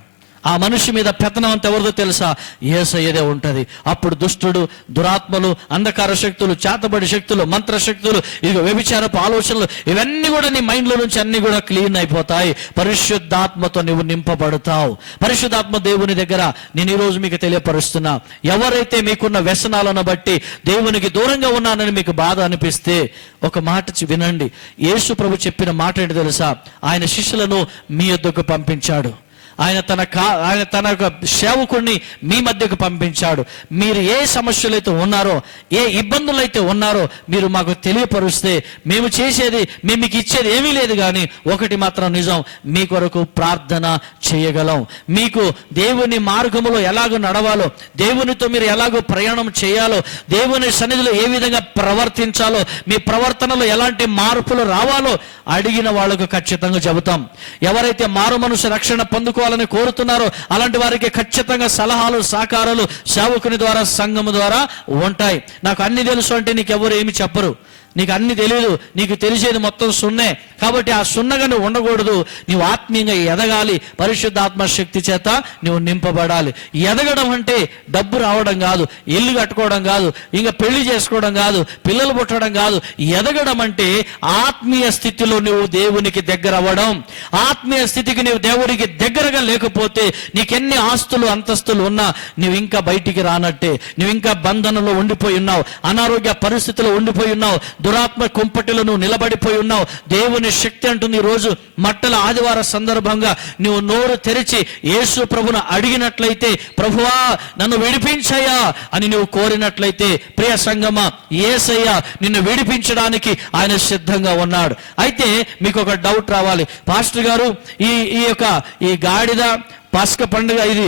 ఆ మనిషి మీద పెత్తనం అంత ఎవరిదో తెలుసా? యేసయ్యదే ఉంటది. అప్పుడు దుష్టుడు, దురాత్మలు, అంధకార శక్తులు, చేతబడి శక్తులు, మంత్ర శక్తులు, ఇక వ్యభిచారపు ఆలోచనలు ఇవన్నీ కూడా నీ మైండ్లో నుంచి అన్ని కూడా క్లీన్ అయిపోతాయి. పరిశుద్ధాత్మతో నువ్వు నింపబడతావు. పరిశుద్ధాత్మ దేవుని దగ్గర నేను ఈరోజు మీకు తెలియపరుస్తున్నా, ఎవరైతే మీకున్న వ్యసనాలను బట్టి దేవునికి దూరంగా ఉన్నానని మీకు బాధ అనిపిస్తే ఒక మాట వినండి. యేసు ప్రభు చెప్పిన మాట ఏంటి తెలుసా? ఆయన శిష్యులను మీ యొద్దకు పంపించాడు. ఆయన తన సేవకుడిని మీ మధ్యకు పంపించాడు. మీరు ఏ సమస్యలైతే ఉన్నారో, ఏ ఇబ్బందులైతే ఉన్నారో మీరు మాకు తెలియపరుస్తే మేము చేసేది, మేము మీకు ఇచ్చేది ఏమీ లేదు, కానీ ఒకటి మాత్రం నిజం, మీ కొరకు ప్రార్థన చేయగలం. మీకు దేవుని మార్గములో ఎలాగో నడవాలో, దేవునితో మీరు ఎలాగో ప్రయాణం చేయాలో, దేవుని సన్నిధిలో ఏ విధంగా ప్రవర్తించాలో, మీ ప్రవర్తనలో ఎలాంటి మార్పులు రావాలో అడిగిన వాళ్ళకు ఖచ్చితంగా చెబుతాం. ఎవరైతే మారు మనసు రక్షణ పొందుకోవాలని కోరుతున్నారో అలాంటి వారికి ఖచ్చితంగా సలహాలు, సహకారాలు సేవకుని ద్వారా, సంఘము ద్వారా ఉంటాయి. నాకు అన్ని తెలుసు అంటే నీకు ఎవరు ఏమి చెప్పరు. నీకు అన్ని తెలియదు, నీకు తెలిసేది మొత్తం సున్నే. కాబట్టి ఆ సున్నగా నువ్వు ఉండకూడదు. నువ్వు ఆత్మీయంగా ఎదగాలి. పరిశుద్ధాత్మ శక్తి చేత నువ్వు నింపబడాలి. ఎదగడం అంటే డబ్బు రావడం కాదు, ఇల్లు కట్టుకోవడం కాదు, ఇంకా పెళ్లి చేసుకోవడం కాదు, పిల్లలు పుట్టడం కాదు. ఎదగడం అంటే ఆత్మీయ స్థితిలో నువ్వు దేవునికి దగ్గర అవ్వడం. ఆత్మీయ స్థితికి నువ్వు దేవుడికి దగ్గరగా లేకపోతే నీకెన్ని ఆస్తులు, అంతస్తులు ఉన్నా నువ్వు ఇంకా బయటికి రానట్టే. నువ్వు ఇంకా బంధనలో ఉండిపోయి ఉన్నావు, అనారోగ్య పరిస్థితిలో ఉండిపోయి ఉన్నావు, దురాత్మ కుంపటిలో నువ్వు నిలబడిపోయి ఉన్నావు. దేవుని శక్తి అంటుంది ఈరోజు మట్టల ఆదివార సందర్భంగా నువ్వు నోరు తెరిచి యేసు ప్రభును అడిగినట్లయితే, ప్రభువా నన్ను విడిపించయ్యా అని నువ్వు కోరినట్లయితే, ప్రియ సంగమా, యేసయ్య నిన్ను విడిపించడానికి ఆయన సిద్ధంగా ఉన్నాడు. అయితే మీకు ఒక డౌట్ రావాలి, పాస్టర్ గారు ఈ గాడిద పాస్క పండుగ ఇది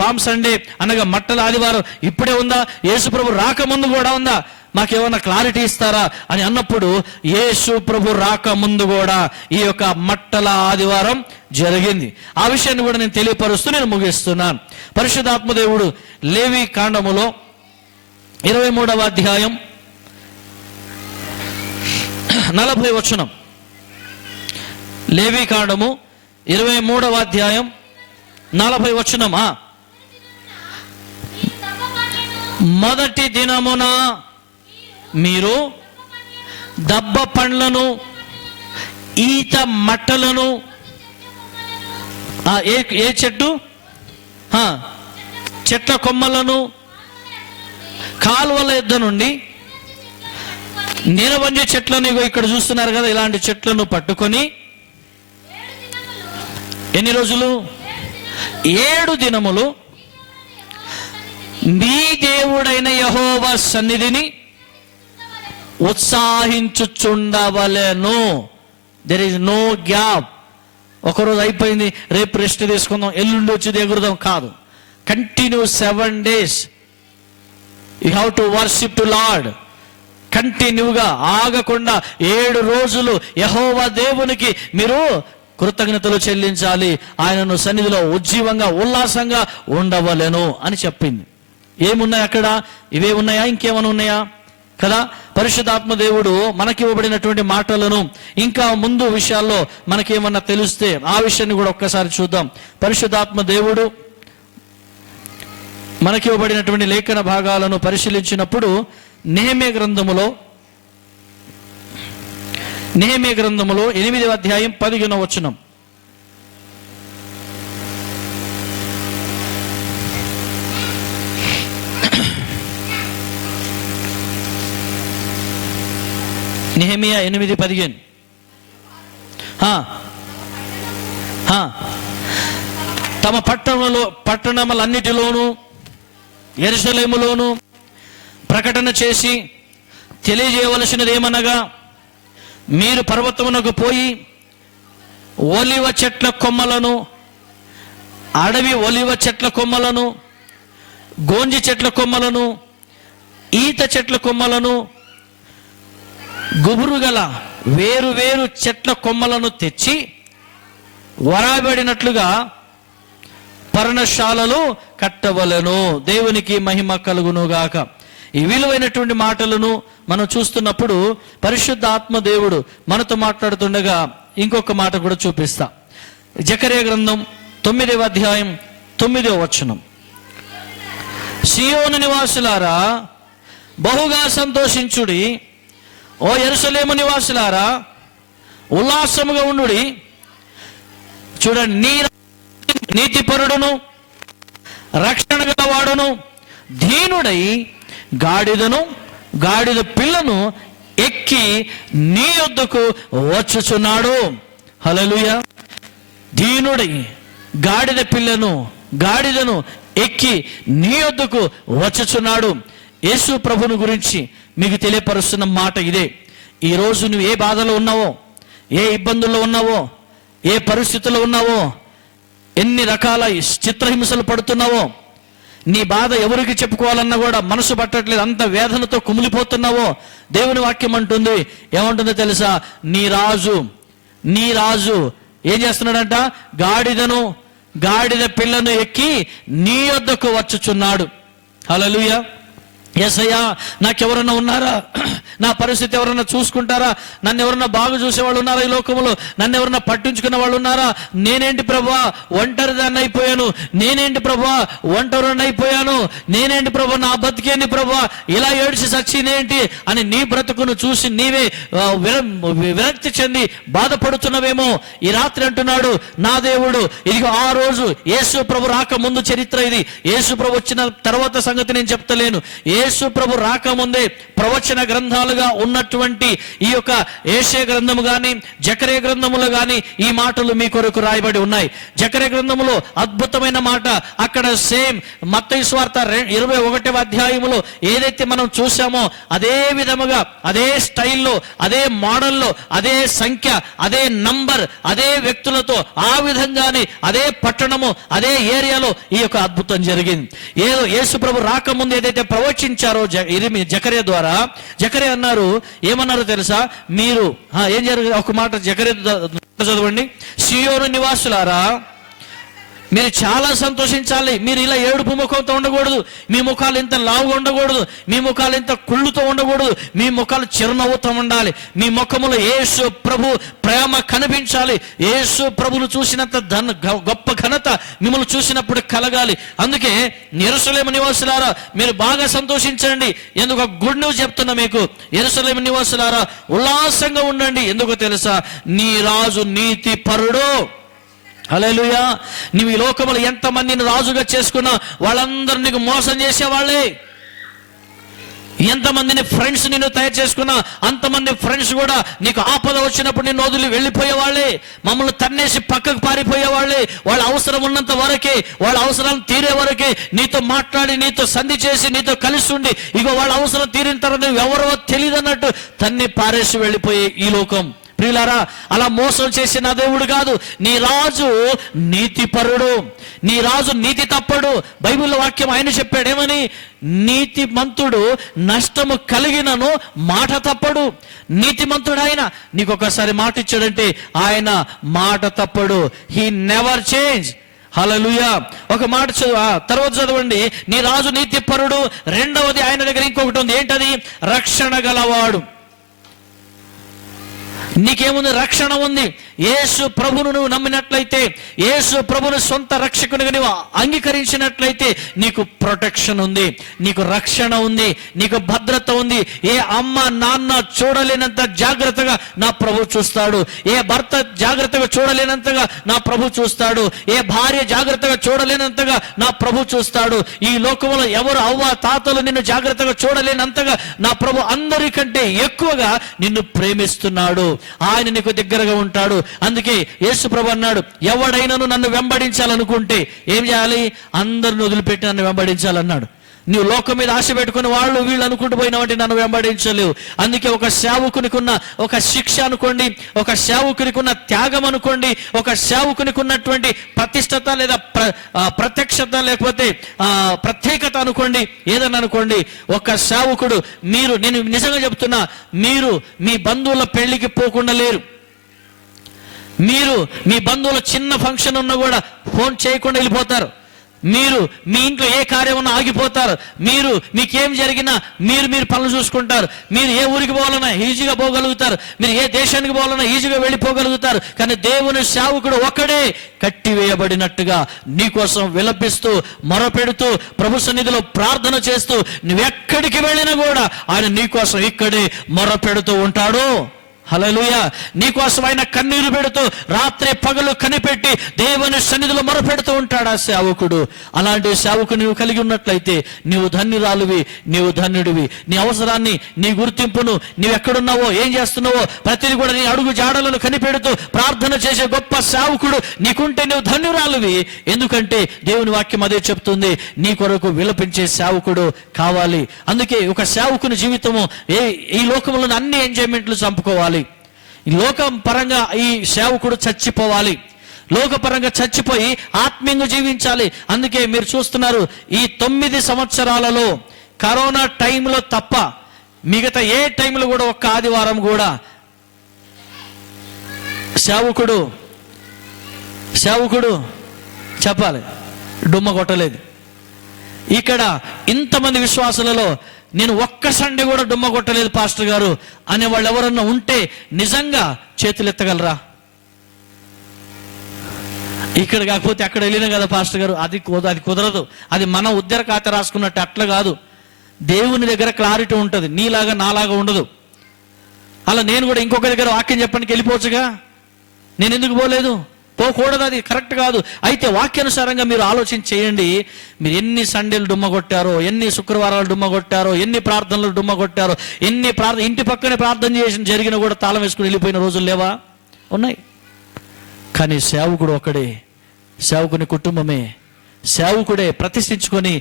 పామ్ సండే అనగా మట్టల ఆదివారం ఇప్పుడే ఉందా? యేసు ప్రభు రాకముందు కూడా ఉందా? మాకేమన్నా క్లారిటీ ఇస్తారా అని అన్నప్పుడు, యేసు ప్రభు రాకముందు కూడా ఈ యొక్క మట్టల ఆదివారం జరిగింది. ఆ విషయాన్ని కూడా నేను తెలియపరుస్తూ నేను ముగిస్తున్నాను. పరిశుద్ధాత్మ దేవుడు లేవి కాండములో 23వ అధ్యాయం 40వ వచనం. లేవి కాండము 23వ అధ్యాయం 40వ వచనం. మొదటి దినమున మీరు దబ్బ పండ్లను, ఈత మట్టలను, ఏ చెట్టు, చెట్ల కొమ్మలను కాలువల యొద్ద నుండి నీలవంజ చెట్లను, ఇక్కడ చూస్తున్నారు కదా, ఇలాంటి చెట్లను పట్టుకొని ఎన్ని రోజులు? 7 దినములు మీ దేవుడైన యెహోవా సన్నిధిని ఉత్సాహించుచుండవలెను. There is no gap. ఒకరోజు అయిపోయింది, రేపు రెస్ట్ తీసుకుందాం, ఎల్లుండి వచ్చి ఎగురుదాం కాదు. Continue 7 days you have to worship to lord. కంటిన్యూగా ఆగకుండా 7 రోజులు యెహోవా దేవునికి మీరు కృతజ్ఞతలు చెల్లించాలి. ఆయనను సన్నిధిలో ఉజ్జీవంగా ఉల్లాసంగా ఉండవలెను అని చెప్పింది. ఏమున్నాయి అక్కడ? ఇవే ఉన్నాయా? ఇంకేమైనా ఉన్నాయా? కదా. పరిశుద్ధాత్మ దేవుడు మనకి ఇవ్వబడినటువంటి మాటలను ఇంకా ముందు విషయాల్లో మనకేమన్నా తెలిస్తే ఆ విషయాన్ని కూడా ఒక్కసారి చూద్దాం. పరిశుద్ధాత్మ దేవుడు మనకి ఇవ్వబడినటువంటి లేఖన భాగాలను పరిశీలించినప్పుడు నెహెమ్యా గ్రంథములో 8వ అధ్యాయం 15వ వచనం. నెహెమ్యా 8:15. తమ పట్టణములన్నిటిలోనూ యెరూషలేములోను ప్రకటన చేసి తెలియజేయవలసినది ఏమనగా, మీరు పర్వతమునకు పోయి ఒలివ చెట్ల కొమ్మలను, అడవి ఒలివ చెట్ల కొమ్మలను, గోంజి చెట్ల కొమ్మలను, ఈత చెట్ల కొమ్మలను, గుబురు గల వేరు వేరు చెట్ల కొమ్మలను తెచ్చి వరాబడినట్లుగా పర్ణశాలలు కట్టవలెను. దేవునికి మహిమ కలుగును గాక. ఈ విలువైనటువంటి మాటలను మనం చూస్తున్నప్పుడు పరిశుద్ధ ఆత్మ దేవుడు మనతో మాట్లాడుతుండగా ఇంకొక మాట కూడా చూపిస్తా. జకర్యా గ్రంథం 9వ అధ్యాయం 9వ వచనం. సియోను నివాసులారా బహుగా సంతోషించుడి, ఓ యెరూషలేము నివాసులారా ఉల్లాసముగా ఉండుడి. చూడండి, నీతిపరుడును రక్షణ గలవాడును దీనుడై గాడిద పిల్లను ఎక్కి నీ యొద్దకు వచ్చుచున్నాడు. హల్లెలూయా. దీనుడై గాడిదను ఎక్కి నీ యొద్దకు వచ్చుచున్నాడు. యేసు ప్రభుని గురించి మీకు తెలియపరుస్తున్న మాట ఇదే. ఈరోజు నువ్వు ఏ బాధలో ఉన్నావో, ఏ ఇబ్బందుల్లో ఉన్నావో, ఏ పరిస్థితుల్లో ఉన్నావో, ఎన్ని రకాల చిత్రహింసలు పడుతున్నావో, నీ బాధ ఎవరికి చెప్పుకోవాలన్నా కూడా మనసు పట్టట్లేదు, అంత వేదనతో కుమిలిపోతున్నావో, దేవుని వాక్యం అంటుంది, ఏమంటుందో తెలుసా? నీ రాజు ఏం చేస్తున్నాడంట? గాడిద పిల్లను ఎక్కి నీ యొద్దకు వచ్చుచున్నాడు. హల్లెలూయా. యేసయ్యా, నాకెవరన్నా ఉన్నారా? నా పరిస్థితి ఎవరన్నా చూసుకుంటారా? నన్ను ఎవరన్నా బాగు చూసేవాళ్ళు ఉన్నారా? ఈ లోకంలో నన్ను ఎవరన్నా పట్టించుకునే వాళ్ళు ఉన్నారా? నేనేంటి ప్రభువా ఒంటరిదాన్ని అయిపోయాను, నేనేంటి ప్రభువా ఒంటరిని అయిపోయాను, నేనేంటి ప్రభు, నా బతికేంటి ప్రభువా, ఇలా ఏడ్చి సచ్చినేంటి అని నీ బ్రతుకును చూసి నీవే విరక్తి చెంది బాధపడుతున్నవేమో. ఈ రాత్రి అంటున్నాడు నా దేవుడు, ఇదిగో ఆ రోజు యేసు ప్రభు రాక ముందు చరిత్ర ఇది. యేసు ప్రభు వచ్చిన తర్వాత సంగతి నేను చెప్తలేను. యేసు ప్రభు రాకముందే ప్రవచన గ్రంథాలుగా ఉన్నటువంటి ఈ యొక్క యెషయా గ్రంథము గాని జకర్యా గ్రంథములో గాని ఈ మాటలు మీ కొరకు రాయబడి ఉన్నాయి. జకర్యా గ్రంథములో అద్భుతమైన మాట, అక్కడ సేమ్ మత్తయి సువార్త 21వ అధ్యాయములో ఏదైతే మనం చూసామో అదే విధముగా, అదే స్టైల్లో, అదే మోడల్లో, అదే సంఖ్య, అదే నంబర్, అదే వ్యక్తులతో, ఆ విధంగానే అదే పట్టణము, అదే ఏరియాలో ఈ యొక్క అద్భుతం జరిగింది. ఏదో యేసు ప్రభు రాకముందు ఏదైతే ప్రవచించారో జకర్యా ద్వారా, జకర్యా అన్నారు, ఏమన్నారో తెలుసా? మీరు ఏం జరిగింది? ఒక మాట జకర్యా చదవండి. సియోను నివాసులారా మీరు చాలా సంతోషించాలి. మీరు ఇలా ఏడుపు ముఖంతో ఉండకూడదు, మీ ముఖాలు ఇంత లావుగా ఉండకూడదు, మీ ముఖాలు ఇంత కుళ్ళుతో ఉండకూడదు, మీ ముఖాలు చిరునవ్వుతో ఉండాలి. మీ ముఖములో యేసు ప్రభు ప్రేమ కనిపించాలి. యేసు ప్రభును చూసినంత గొప్ప ఘనత మిమ్మల్ని చూసినప్పుడు కలగాలి. అందుకే యెరూషలేము నివాసులారా మీరు బాగా సంతోషించండి. ఎందుకు? గుడ్ న్యూస్ చెప్తున్నా మీకు. యెరూషలేము నివాసులారా ఉల్లాసంగా ఉండండి. ఎందుకో తెలుసా? నీ రాజు నీతి పరుడు. హల్లెలూయా. నువ్వు ఈ లోకములో ఎంతమందిని రాజుగా చేసుకున్నా వాళ్ళందరూ నీకు మోసం చేసేవాళ్ళే. ఎంతమందిని ఫ్రెండ్స్ నిన్ను తయారు చేసుకున్నా అంతమంది ఫ్రెండ్స్ కూడా నీకు ఆపద వచ్చినప్పుడు నిన్ను వదిలి వెళ్ళిపోయే వాళ్ళే, మమ్మల్ని తన్నేసి పక్కకు పారిపోయే వాళ్ళే. వాళ్ళ అవసరం ఉన్నంత వరకే, వాళ్ళ అవసరాలు తీరే వరకే నీతో మాట్లాడి, నీతో సంధి చేసి, నీతో కలిసి ఉండి, ఇగో వాళ్ళ అవసరం తీరిన తర్వాత ఎవరో తెలియదు అన్నట్టు తన్ని పారేసి వెళ్ళిపోయే ఈ లోకం. ప్రియులారా, అలా మోసం చేసే నా దేవుడు కాదు. నీ రాజు నీతిపరుడు, నీ రాజు నీతి తప్పడు. బైబిల్ వాక్యం ఆయన చెప్పాడు ఏమని? నీతిమంతుడు నష్టము కలిగినను మాట తప్పడు. నీతిమంతుడు ఆయన. నీకు ఒకసారి మాట ఇచ్చాడంటే ఆయన మాట తప్పడు. He never change. హల్లెలూయా. ఒక మాట తర్వాత చదవండి. నీ రాజు నీతిపరుడు. రెండవది ఆయన దగ్గర ఇంకొకటి ఉంది. ఏంటది? రక్షణ గలవాడు. నీకేముంది? రక్షణ ఉంది. యేసు ప్రభును నువ్వు నమ్మినట్లయితే, యేసు ప్రభును సొంత రక్షకునిగా నువ్వు అంగీకరించినట్లయితే నీకు ప్రొటెక్షన్ ఉంది, నీకు రక్షణ ఉంది, నీకు భద్రత ఉంది. ఏ అమ్మ నాన్న చూడలేనంత జాగ్రత్తగా నా ప్రభు చూస్తాడు. ఏ భర్త జాగ్రత్తగా చూడలేనంతగా నా ప్రభు చూస్తాడు. ఏ భార్య జాగ్రత్తగా చూడలేనంతగా నా ప్రభు చూస్తాడు. ఈ లోకంలో ఎవరు అవ్వ తాతలు నిన్ను జాగ్రత్తగా చూడలేనంతగా నా ప్రభు అందరికంటే ఎక్కువగా నిన్ను ప్రేమిస్తున్నాడు. ఆయన నీకు దగ్గరగా ఉంటాడు. అందుకే యేసు ప్రభు అన్నాడు, ఎవడైనాను నన్ను వెంబడించాలనుకుంటే ఏం చేయాలి? అందరిని వదిలిపెట్టి నన్ను వెంబడించాలన్నాడు. నువ్వు లోకం మీద ఆశ పెట్టుకుని వాళ్ళు వీళ్ళు అనుకుంటూ పోయినావంటే నన్ను వెంబడించలేవు. అందుకే ఒక సేవకునికి ఉన్న ఒక శిక్ష అనుకోండి, ఒక సేవకునికి ఉన్న త్యాగం అనుకోండి, ఒక సేవకునికి ఉన్నటువంటి ప్రతిష్టత లేదా ప్రత్యక్షత లేకపోతే ప్రత్యేకత అనుకోండి, ఏదన్నా అనుకోండి. ఒక సేవకుడు, నేను నిజంగా చెప్తున్నా, మీరు మీ బంధువుల పెళ్లికి పోకుండా లేరు. మీరు మీ బంధువుల చిన్న ఫంక్షన్ ఉన్నా కూడా ఫోన్ చేయకుండా వెళ్ళిపోతారు. మీరు మీ ఇంట్లో ఏ కార్యం ఉన్నా ఆగిపోతారు. మీకేం జరిగినా మీరు పనులు చూసుకుంటారు. మీరు ఏ ఊరికి పోవాలన్నా ఈజీగా పోగలుగుతారు. మీరు ఏ దేశానికి పోవాలన్నా ఈజీగా వెళ్ళిపోగలుగుతారు. కానీ దేవుని సేవకుడు ఒక్కడే కట్టివేయబడినట్టుగా నీకోసం విలపిస్తూ, మొరపెడుతూ, ప్రభు సన్నిధిలో ప్రార్థన చేస్తూ, నువ్వెక్కడికి వెళ్ళినా కూడా ఆయన నీకోసం ఇక్కడే మొరపెడుతూ ఉంటాడు. హల్లెలూయా. నీకోసం ఆయన కన్నీరు పెడుతూ రాత్రి పగలు కనిపెట్టి దేవుని సన్నిధిలో మొరపెడుతూ ఉంటాడు ఆ సేవకుడు. అలాంటి సేవకుడు నువ్వు కలిగి ఉన్నట్లయితే నీవు ధన్యురాలువి, నీవు ధన్యుడివి. నీ అవసరాన్ని, నీ గుర్తింపును, నీవు ఎక్కడున్నావో, ఏం చేస్తున్నావో ప్రతిదీ కూడా నీ అడుగు జాడలను కనిపెడుతూ ప్రార్థన చేసే గొప్ప సేవకుడు నీకుంటే నువ్వు ధన్యురాలువి. ఎందుకంటే దేవుని వాక్యం అదే చెప్తుంది, నీ కొరకు విలపించే సేవకుడు కావాలి. అందుకే ఒక సేవకుని జీవితము ఈ లోకంలోని అన్ని ఎంజాయ్మెంట్లు చంపుకోవాలి. ఈ లోకం పరంగా ఈ సేవకుడు చచ్చిపోవాలి. లోకపరంగా చచ్చిపోయి ఆత్మీయంగా జీవించాలి. అందుకే మీరు చూస్తున్నారు, ఈ 9 సంవత్సరాలలో కరోనా టైంలో తప్ప మిగతా ఏ టైంలో కూడా ఒక్క ఆదివారం కూడా సేవకుడు చెప్పాలి డుమ్మ కొట్టలేదు. ఇక్కడ ఇంతమంది విశ్వాసులలో నేను ఒక్క సండే కూడా డుమ్మ కొట్టలేదు పాస్టర్ గారు అనే వాళ్ళు ఎవరన్నా ఉంటే నిజంగా చేతులు ఎత్తగలరా? ఇక్కడ కాకపోతే అక్కడ వెళ్ళినా కదా పాస్టర్ గారు, అది కుదరదు. అది మన ఉద్దర ఖాతా రాసుకున్నట్టు అట్లా కాదు. దేవుని దగ్గర క్లారిటీ ఉంటుంది, నీలాగా నాలాగా ఉండదు. అలా నేను కూడా ఇంకొక దగ్గర వాక్యం చెప్పడానికి వెళ్ళిపోవచ్చుగా, నేను ఎందుకు పోలేదు? పోకూడదు, అది కరెక్ట్ కాదు. అయితే వాక్యానుసారంగా మీరు ఆలోచన చేయండి. మీరు ఎన్ని సండేలు డుమ్మ కొట్టారో, ఎన్ని శుక్రవారాలు డుమ్మ కొట్టారో, ఎన్ని ప్రార్థనలు డుమ్మ కొట్టారో, ఇంటి పక్కనే ప్రార్థన చేసి జరిగిన కూడా తాళం వేసుకుని వెళ్ళిపోయిన రోజులు లేవా? ఉన్నాయి. కానీ సేవకుడు ఒక్కడే, సేవకుని కుటుంబమే, సేవకుడే ప్రతిష్ఠించుకొని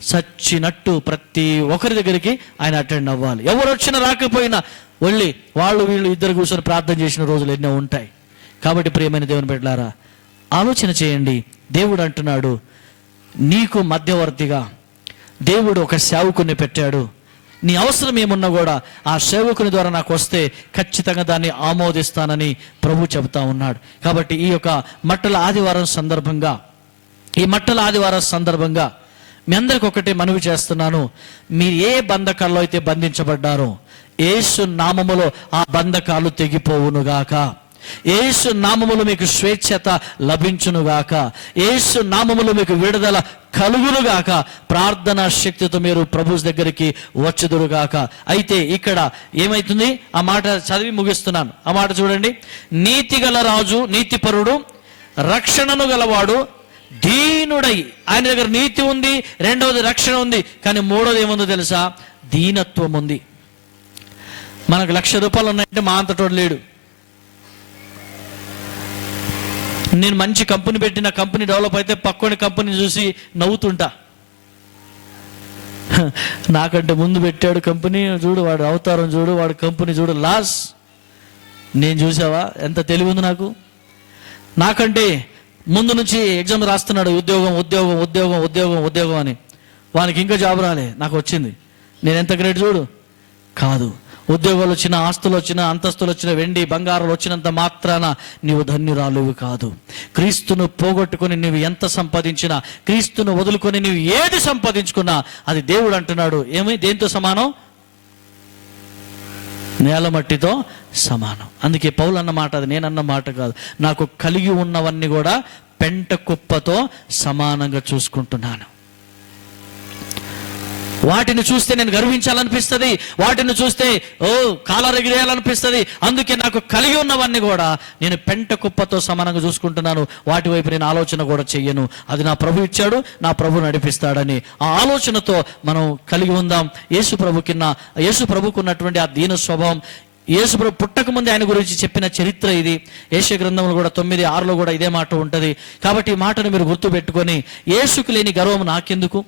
చచ్చినట్టు ప్రతి ఒక్కరి దగ్గరికి ఆయన అటెండ్ అవ్వాలి. ఎవరు వచ్చినా రాకపోయినా వెళ్ళి వాళ్ళు వీళ్ళు ఇద్దరు కూర్చొని ప్రార్థన చేసిన రోజులు ఎన్నో ఉంటాయి. కాబట్టి ప్రియమైన దేవుని బిడ్డలారా, ఆలోచన చేయండి. దేవుడు అంటున్నాడు, నీకు మధ్యవర్తిగా దేవుడు ఒక సేవకుని పెట్టాడు. నీ అవసరం ఏమున్నా కూడా ఆ సేవకుని ద్వారా నాకు వస్తే ఖచ్చితంగా దాన్ని ఆమోదిస్తానని ప్రభు చెబుతా ఉన్నాడు. కాబట్టి ఈ యొక్క మట్టల ఆదివారం సందర్భంగా మీ అందరికి ఒకటే మనవి చేస్తున్నాను. మీరు ఏ బంధకాల్లో అయితే బంధించబడ్డారో యేసు నామములో ఆ బంధకాలు తెగిపోవునుగాక. యేసు నామములో మీకు స్వేచ్ఛత లభించునుగాక. యేసు నామములో మీకు విడుదల కలుగునుగాక. ప్రార్థనా శక్తితో మీరు ప్రభు దగ్గరికి వచ్చుదురుగాక. అయితే ఇక్కడ ఏమైతుంది? ఆ మాట చదివి ముగిస్తున్నాను. ఆ మాట చూడండి. నీతిగల రాజు, నీతిపరుడు, రక్షణను గలవాడు, దీనుడై. ఆయన దగ్గర నీతి ఉంది, రెండవది రక్షణ ఉంది, కానీ మూడోది ఏముందో తెలుసా? దీనత్వం ఉంది. మనకు ₹1,00,000 ఉన్నాయంటే మా అంతటోడు లేడు. నేను మంచి కంపెనీ పెట్టిన కంపెనీ డెవలప్ అయితే పక్కని కంపెనీ చూసి నవ్వుతుంటా. నాకంటే ముందు పెట్టాడు కంపెనీ, చూడు వాడు అవతారం, చూడు వాడు కంపెనీ, చూడు లాస్. నేను చూసావా ఎంత తెలివి ఉంది నాకు. నాకంటే ముందు నుంచి ఎగ్జామ్ రాస్తున్నాడు, ఉద్యోగం ఉద్యోగం ఉద్యోగం ఉద్యోగం ఉద్యోగం అని. వానికి ఇంకా జాబ్ రాలే, నాకు వచ్చింది. నేను ఎంత గ్రేట్ చూడు. కాదు, ఉద్యోగాలు వచ్చిన, ఆస్తులు వచ్చిన, అంతస్తులు వచ్చిన, వెండి బంగారాలు వచ్చినంత మాత్రాన నీవు ధన్యురాలువి కాదు. క్రీస్తును పోగొట్టుకుని నీవు ఎంత సంపాదించినా, క్రీస్తును వదులుకొని నీవు ఏది సంపాదించుకున్నా అది దేవుడు అంటున్నాడు ఏమి, దేంతో సమానం? నేల మట్టితో సమానం. అందుకే పౌలు అన్న మాట అది, నేనన్న మాట కాదు. నాకు కలిగి ఉన్నవన్నీ కూడా పెంట కుప్పతో సమానంగా చూసుకుంటున్నాను. వాటిని చూస్తే నేను గర్వించాలనిపిస్తుంది, వాటిని చూస్తే కాలరెగిరేయాలనిపిస్తుంది. అందుకే నాకు కలిగి ఉన్నవన్నీ కూడా నేను పెంట కుప్పతో సమానంగా చూసుకుంటున్నాను. వాటి వైపు నేను ఆలోచన కూడా చెయ్యను. అది నా ప్రభు ఇచ్చాడు, నా ప్రభు నడిపిస్తాడని ఆ ఆలోచనతో మనం కలిగి ఉందాం. యేసు ప్రభుకు ఉన్నటువంటి ఆ దీన స్వభావం, యేసు ప్రభు పుట్టక ముందే ఆయన గురించి చెప్పిన చరిత్ర ఇది. యెషయా గ్రంథంలో కూడా 9:6 కూడా ఇదే మాట ఉంటుంది. కాబట్టి ఈ మాటను మీరు గుర్తుపెట్టుకొని, యేసుకు లేని గర్వం నాకెందుకు,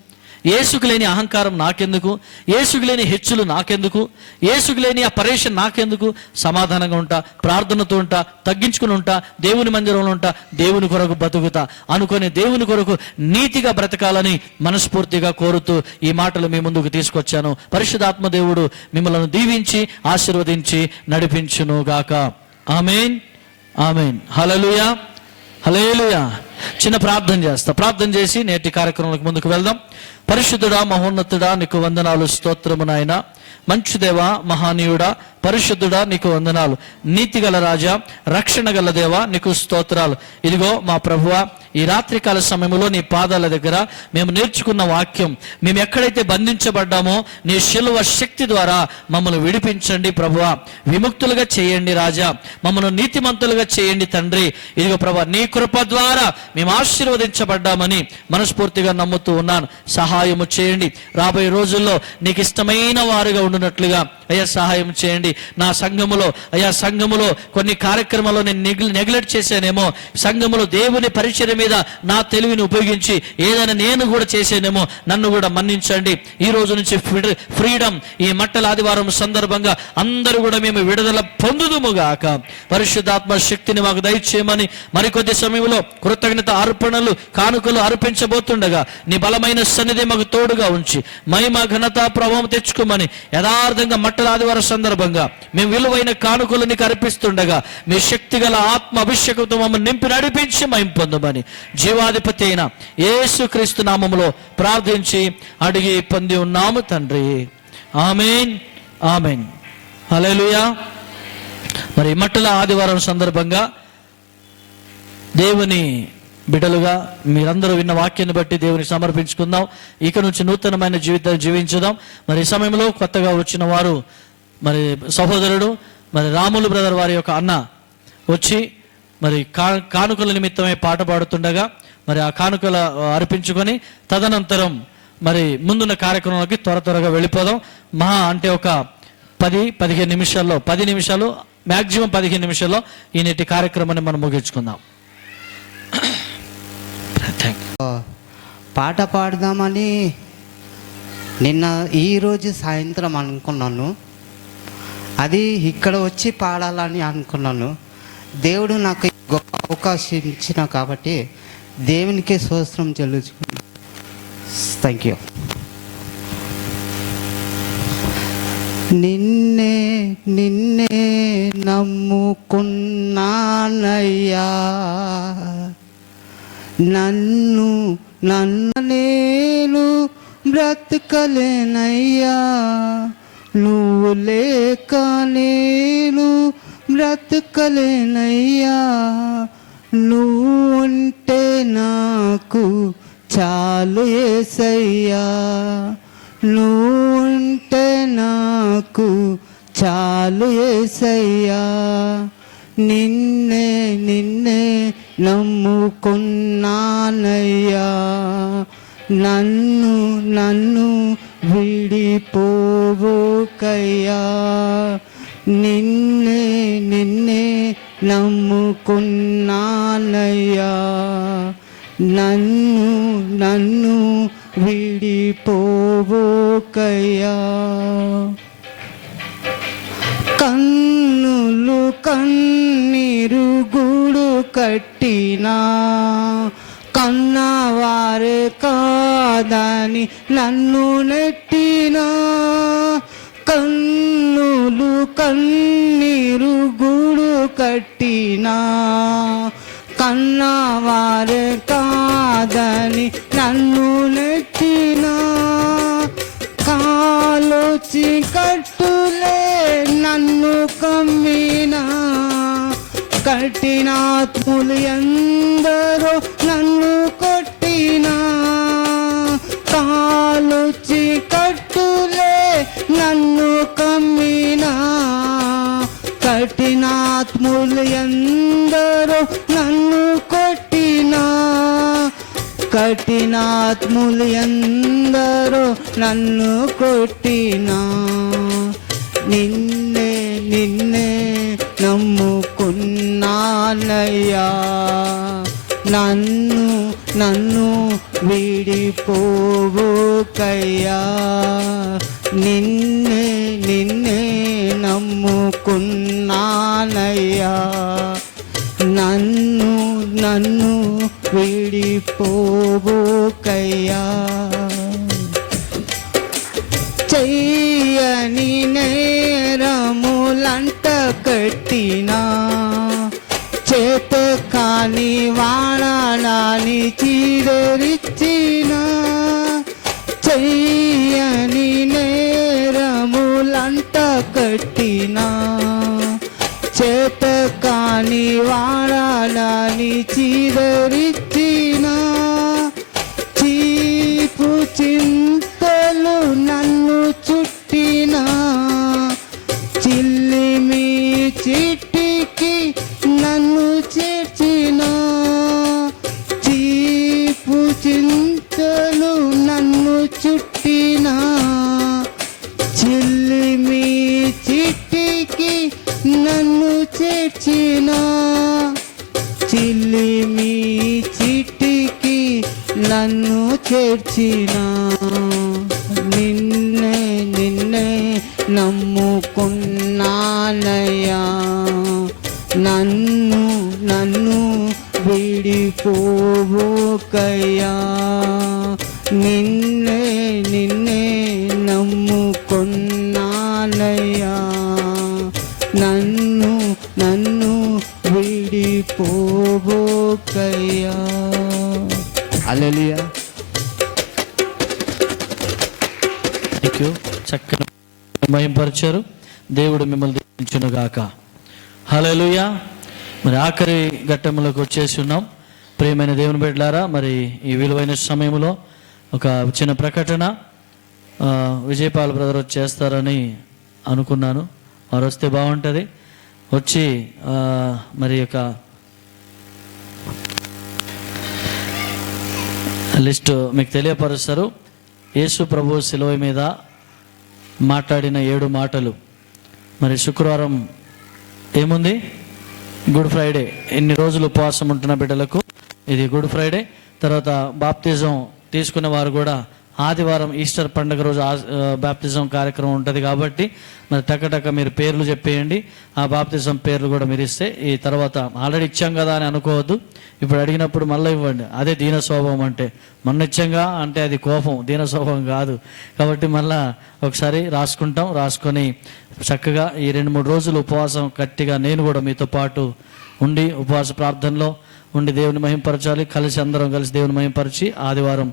యేసుకు లేని అహంకారం నాకెందుకు, యేసుకు లేని హెచ్చులు నాకెందుకు, యేసుకు లేని ఆ పరేషన్ నాకెందుకు, సమాధానంగా ఉంటా, ప్రార్థనతో ఉంటా, తగ్గించుకుని ఉంటా, దేవుని మందిరంలో ఉంటా, దేవుని కొరకు బతుకుతా అనుకొని దేవుని కొరకు నీతిగా బ్రతకాలని మనస్ఫూర్తిగా కోరుతూ ఈ మాటలు మీ ముందుకు తీసుకొచ్చాను. పరిశుద్ధాత్మ దేవుడు మిమ్మల్ని దీవించి ఆశీర్వదించి నడిపించును గాక. ఆమేన్, ఆమేన్. హల్లెలూయా, హల్లెలూయా. చిన్న ప్రార్థన చేస్తా. ప్రార్థన చేసి నేటి కార్యక్రమాలకు ముందుకు వెళ్దాం. పరిశుద్ధుడా, మహోన్నతుడా, నీకు వందనాలు, స్తోత్రము నాయనా. మంచి దేవా, మహానీయుడా, పరిశుద్ధుడా, నీకు వందనాలు. నీతిగల రాజా, రక్షణ గల దేవా, నీకు స్తోత్రాలు. ఇదిగో మా ప్రభువా, ఈ రాత్రికాల సమయంలో నీ పాదాల దగ్గర మేము నేర్చుకున్న వాక్యం, మేము ఎక్కడైతే బంధించబడ్డామో నీ శిలువ శక్తి ద్వారా మమ్మల్ని విడిపించండి ప్రభువా, విముక్తులుగా చేయండి రాజా, మమ్మల్ని నీతిమంతులుగా చేయండి తండ్రి. ఇదిగో ప్రభువా, నీ కృప ద్వారా మేము ఆశీర్వదించబడ్డామని మనస్ఫూర్తిగా నమ్ముతూ ఉన్నాను. సహాయము చేయండి. రాబోయే రోజుల్లో నీకు ఇష్టమైన వారుగా ఉండునట్లుగా అయ్యా సహాయం చేయండి. నా సంఘములో అయ్యా, సంఘములో కొన్ని కార్యక్రమాల్లో నేను నెగ్లెక్ట్ చేశానేమో, సంఘములో దేవుని పరిచర్య మీద నా తెలివిని ఉపయోగించి ఏదైనా నేను కూడా చేశానేమో, నన్ను కూడా మన్నించండి. ఈ రోజు నుంచి ఫ్రీడమ్, ఈ మట్టల ఆదివారం సందర్భంగా అందరూ కూడా మేము విడుదల పొందుదుముగాక. పరిశుద్ధాత్మ శక్తిని మాకు దయచేయమని మరికొద్ది సమయంలో కృతజ్ఞత అర్పణలు, కానుకలు అర్పించబోతుండగా నీ బలమైన సన్నిధి మాకు తోడుగా ఉంచి మహిమ, ఘనత, ప్రభావం తెచ్చుకోమని యథార్థంగా మట్టల ఆదివారం సందర్భంగా మేము విలువైన కానుకలు నీకు అర్పిస్తుండగా మీ శక్తి గల ఆత్మ అభిషేకంతో మమ్మల్ని నింపి నడిపించి మహిమ పొందమని జీవాధిపతి అయిన యేసుక్రీస్తు నామములో ప్రార్థించి అడిగి పొంది ఉన్నాము తండ్రి. ఆమేన్, ఆమేన్. హల్లెలూయా. మరి మట్టల ఆదివారం సందర్భంగా దేవుని బిడ్డలుగా మీరందరూ విన్న వాక్యాన్ని బట్టి దేవునికి సమర్పించుకుందాం. ఇక నుంచి నూతనమైన జీవితాన్ని జీవించుదాం. మరి ఈ సమయంలో కొత్తగా వచ్చిన వారు, మరి సహోదరుడు మరి రాములు బ్రదర్ వారి యొక్క అన్న వచ్చి మరి కానుకల నిమిత్తమే పాట పాడుతుండగా మరి ఆ కానుకలు అర్పించుకొని తదనంతరం మరి ముందున్న కార్యక్రమాలకి త్వరగా వెళ్ళిపోదాం. మహా అంటే ఒక 10-15 నిమిషాల్లో, 10 నిమిషాలు మ్యాక్సిమం 15 నిమిషాల్లో ఈ నేటి కార్యక్రమాన్ని మనం ముగించుకుందాం. పాట పాడదామని ఈరోజు సాయంత్రం అనుకున్నాను. అది ఇక్కడ వచ్చి పాడాలని అనుకున్నాను. దేవుడు నాకు గొప్ప అవకాశం ఇచ్చిన కాబట్టి దేవునికే స్తోత్రం చెల్లించుకున్నాను. Thank you. నిన్నే నిన్నే నమ్ముకున్నానయ్యా, నన్ను నేను బ్రతకలేనయ్యా, నువ్వు లేక నేను బ్రతకలేనయ్యా, నువ్వు ఉంటే నాకు చాలు యేసయ్యా, నువ్వు ఉంటే నాకు చాలు యేసయ్యా, నిన్నే నిన్నే నమ్ముకున్నానయ్యా, నన్ను విడిపోవుకయ్యా. నిన్నే నిన్నే నమ్ముకున్నానయ్యా, నన్ను నన్ను విడిపోవుకయ్యా. కన్నులు కన్నీరు గూడు కట్టినా, కన్నవారే కాదని నన్ను నెట్టినా. కన్నులు కన్నీరు గూడు కట్టినా, కన్నవారే కాదని నన్ను నెట్టినా. కాలోచి కట్టులే నన్ను కమ్మినా, కఠినాత్ములు ఎందరో నన్ను కొట్టినా. కాలోచి కట్టులే నన్ను కమ్మినా, కఠినాత్ములు ఎందరో నన్ను కొట్టినా. కఠినాత్ములు ఎందరో నన్ను కొట్టినా. నిన్నే నిన్నే నమ్ముకున్నానయ్యా, నన్ను నన్ను విడిపోవుకయ్యా. నిన్నే నిన్నే నమ్ముకున్నానయ్యా, నన్ను నన్ను విడిపోవుకయ్యా. చెయ్యని నేరములంట కట్టినా, చేత కాని వాణాని చీదరిచ్చినా. చెయ్యని నేరములంట కట్టినా, చేత కాని వాణాని చీదరిచ్చినా. చీపు చింతలు నన్ను చుట్టినా, చిల్లిమి చిట్టికి నన్ను చేర్చినా. చీపు చింతలు నన్ను చుట్టినా, చిల్లిమి చిట్టికి నన్ను చేర్చినా. చిల్లిమి చిట్టికి నన్ను చేర్చినా. నిన్నే నిన్నే నమ్ముకున్నానయ్యా, నన్ను నన్ను విడిపోవుకయ్యా. నిన్నే నిన్నే నమ్ముకున్నానయ్యా, నన్ను నన్ను విడిపోవుకయ్యా. హల్లెలూయా. Thank you. చక్కని మహింపరిచారు. దేవుడు మిమ్మల్ని దీవించునుగాక. హల్లెలూయా. మరి ఆఖరి ఘట్టంలోకి వచ్చేసి ఉన్నాం. ప్రియమైన దేవుని బిడ్డలారా, మరి ఈ విలువైన సమయంలో ఒక చిన్న ప్రకటన విజయపాల్ బ్రదర్ చేస్తారని అనుకున్నాను. వారు వస్తే బాగుంటుంది. వచ్చి మరి యొక్క లిస్టు మీకు తెలియపరుస్తారు. యేసు ప్రభు శిలువ మీద మాట్లాడిన 7 మాటలు. మరి శుక్రవారం ఏముంది? Good Friday. ఎన్ని రోజులు ఉపవాసం ఉంటున్న బిడ్డలకు ఇది గుడ్ ఫ్రైడే. తర్వాత బాప్తిజం తీసుకునే వారు కూడా ఆదివారం ఈస్టర్ పండుగ రోజు బాప్తిజం కార్యక్రమం ఉంటుంది. కాబట్టి మరి టకటక మీరు పేర్లు చెప్పేయండి. ఆ బాప్తిజం పేర్లు కూడా మీరు ఇస్తే ఈ తర్వాత ఆల్రెడీ ఇచ్చాం కదా అని అనుకోవద్దు. ఇప్పుడు అడిగినప్పుడు మళ్ళీ ఇవ్వండి. అదే దీన స్వభావం అంటే. మొన్న ఇచ్చాంగా అంటే అది కోపం, దీన స్వభావం కాదు. కాబట్టి మళ్ళా ఒకసారి రాసుకొని చక్కగా ఈ 2-3 రోజులు ఉపవాసం గట్టిగా నేను కూడా మీతో పాటు ఉండి ఉపవాస ప్రార్థనలో ఉండి దేవుని మహింపరచాలి. అందరం కలిసి దేవుని మహింపరిచి ఆదివారం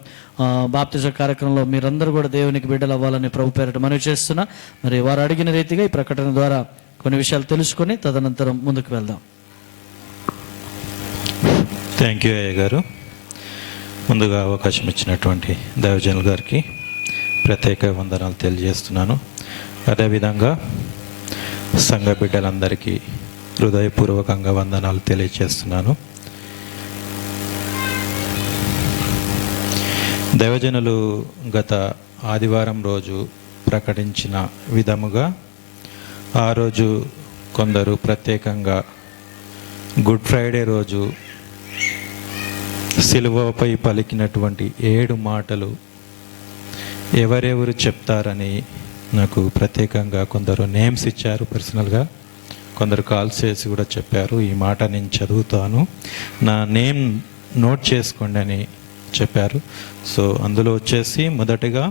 బాప్తిజ కార్యక్రమంలో మీరందరూ కూడా దేవునికి బిడ్డలు అవ్వాలని ప్రభు పేరిట మనవి చేస్తున్నా. మరి వారు అడిగిన రీతిగా ఈ ప్రకటన ద్వారా కొన్ని విషయాలు తెలుసుకొని తదనంతరం ముందుకు వెళ్దాం. థ్యాంక్ యూ అయ్య గారు. ముందుగా అవకాశం ఇచ్చినటువంటి దైవజనుల గారికి ప్రత్యేక వందనాలు తెలియజేస్తున్నాను. అదేవిధంగా సంఘ బిడ్డలందరికీ హృదయపూర్వకంగా వందనాలు తెలియజేస్తున్నాను. దైవజనులు గత ఆదివారం రోజు ప్రకటించిన విధముగా ఆ రోజు కొందరు ప్రత్యేకంగా గుడ్ ఫ్రైడే రోజు సిలువపై పలికినటువంటి 7 మాటలు ఎవరెవరు చెప్తారని నాకు ప్రత్యేకంగా కొందరు నేమ్స్ ఇచ్చారు. పర్సనల్గా కొందరు కాల్స్ చేసి కూడా చెప్పారు, ఈ మాట నేను చదువుతాను, నా నేమ్ నోట్ చేసుకోండి అని చెప్పారు. సో అందులో వచ్చేసి మొదటగా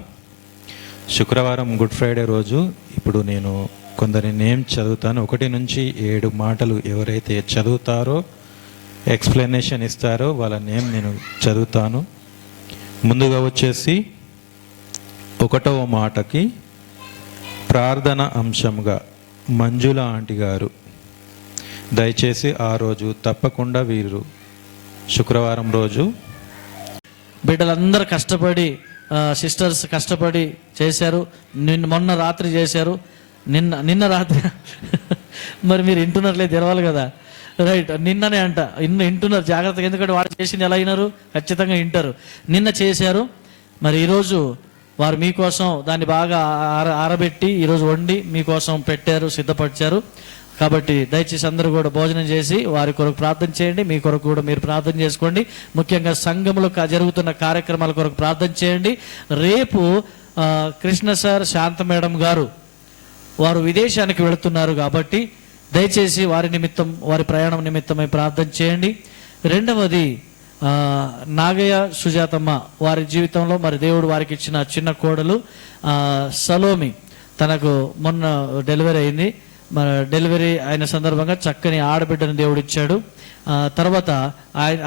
శుక్రవారం గుడ్ ఫ్రైడే రోజు ఇప్పుడు నేను కొందరి నేమ్ చదువుతాను. 1 నుంచి 7 మాటలు ఎవరైతే చదువుతారో, ఎక్స్ప్లెనేషన్ ఇస్తారో వాళ్ళ నేమ్ నేను చదువుతాను. ముందుగా వచ్చేసి 1వ మాటకి ప్రార్థన అంశంగా మంజుల ఆంటీ గారు. దయచేసి ఆ రోజు తప్పకుండా వీరు శుక్రవారం రోజు బిడ్డలందరూ కష్టపడి సిస్టర్స్ కష్టపడి చేశారు. మొన్న రాత్రి చేశారు, నిన్న రాత్రి మరి మీరు వింటున్నట్లే తెలవాలి కదా, రైట్? నిన్ననే అంట, వింటున్నారు జాగ్రత్తగా, ఎందుకంటే వాడు చేసింది ఎలా అయినారు, ఖచ్చితంగా వింటారు. నిన్న చేశారు, మరి ఈరోజు వారు మీకోసం దాన్ని బాగా ఆరబెట్టి ఈరోజు వండి మీకోసం పెట్టారు, సిద్ధపరిచారు. కాబట్టి దయచేసి అందరూ కూడా భోజనం చేసి వారి కొరకు ప్రార్థన చేయండి, మీ కొరకు కూడా మీరు ప్రార్థన చేసుకోండి. ముఖ్యంగా సంఘంలో జరుగుతున్న కార్యక్రమాల కొరకు ప్రార్థన చేయండి. రేపు కృష్ణ సార్, శాంత మేడం గారు వారు విదేశానికి వెళుతున్నారు కాబట్టి దయచేసి వారి నిమిత్తం, వారి ప్రయాణం నిమిత్తమై ప్రార్థన చేయండి. రెండవది నాగయ్య, సుజాతమ్మ వారి జీవితంలో మరి దేవుడు వారికి ఇచ్చిన చిన్న కోడలు సలోమి, తనకు మొన్న డెలివరీ అయింది. మన డెలివరీ అయిన సందర్భంగా చక్కని ఆడబిడ్డను దేవుడు ఇచ్చాడు. తర్వాత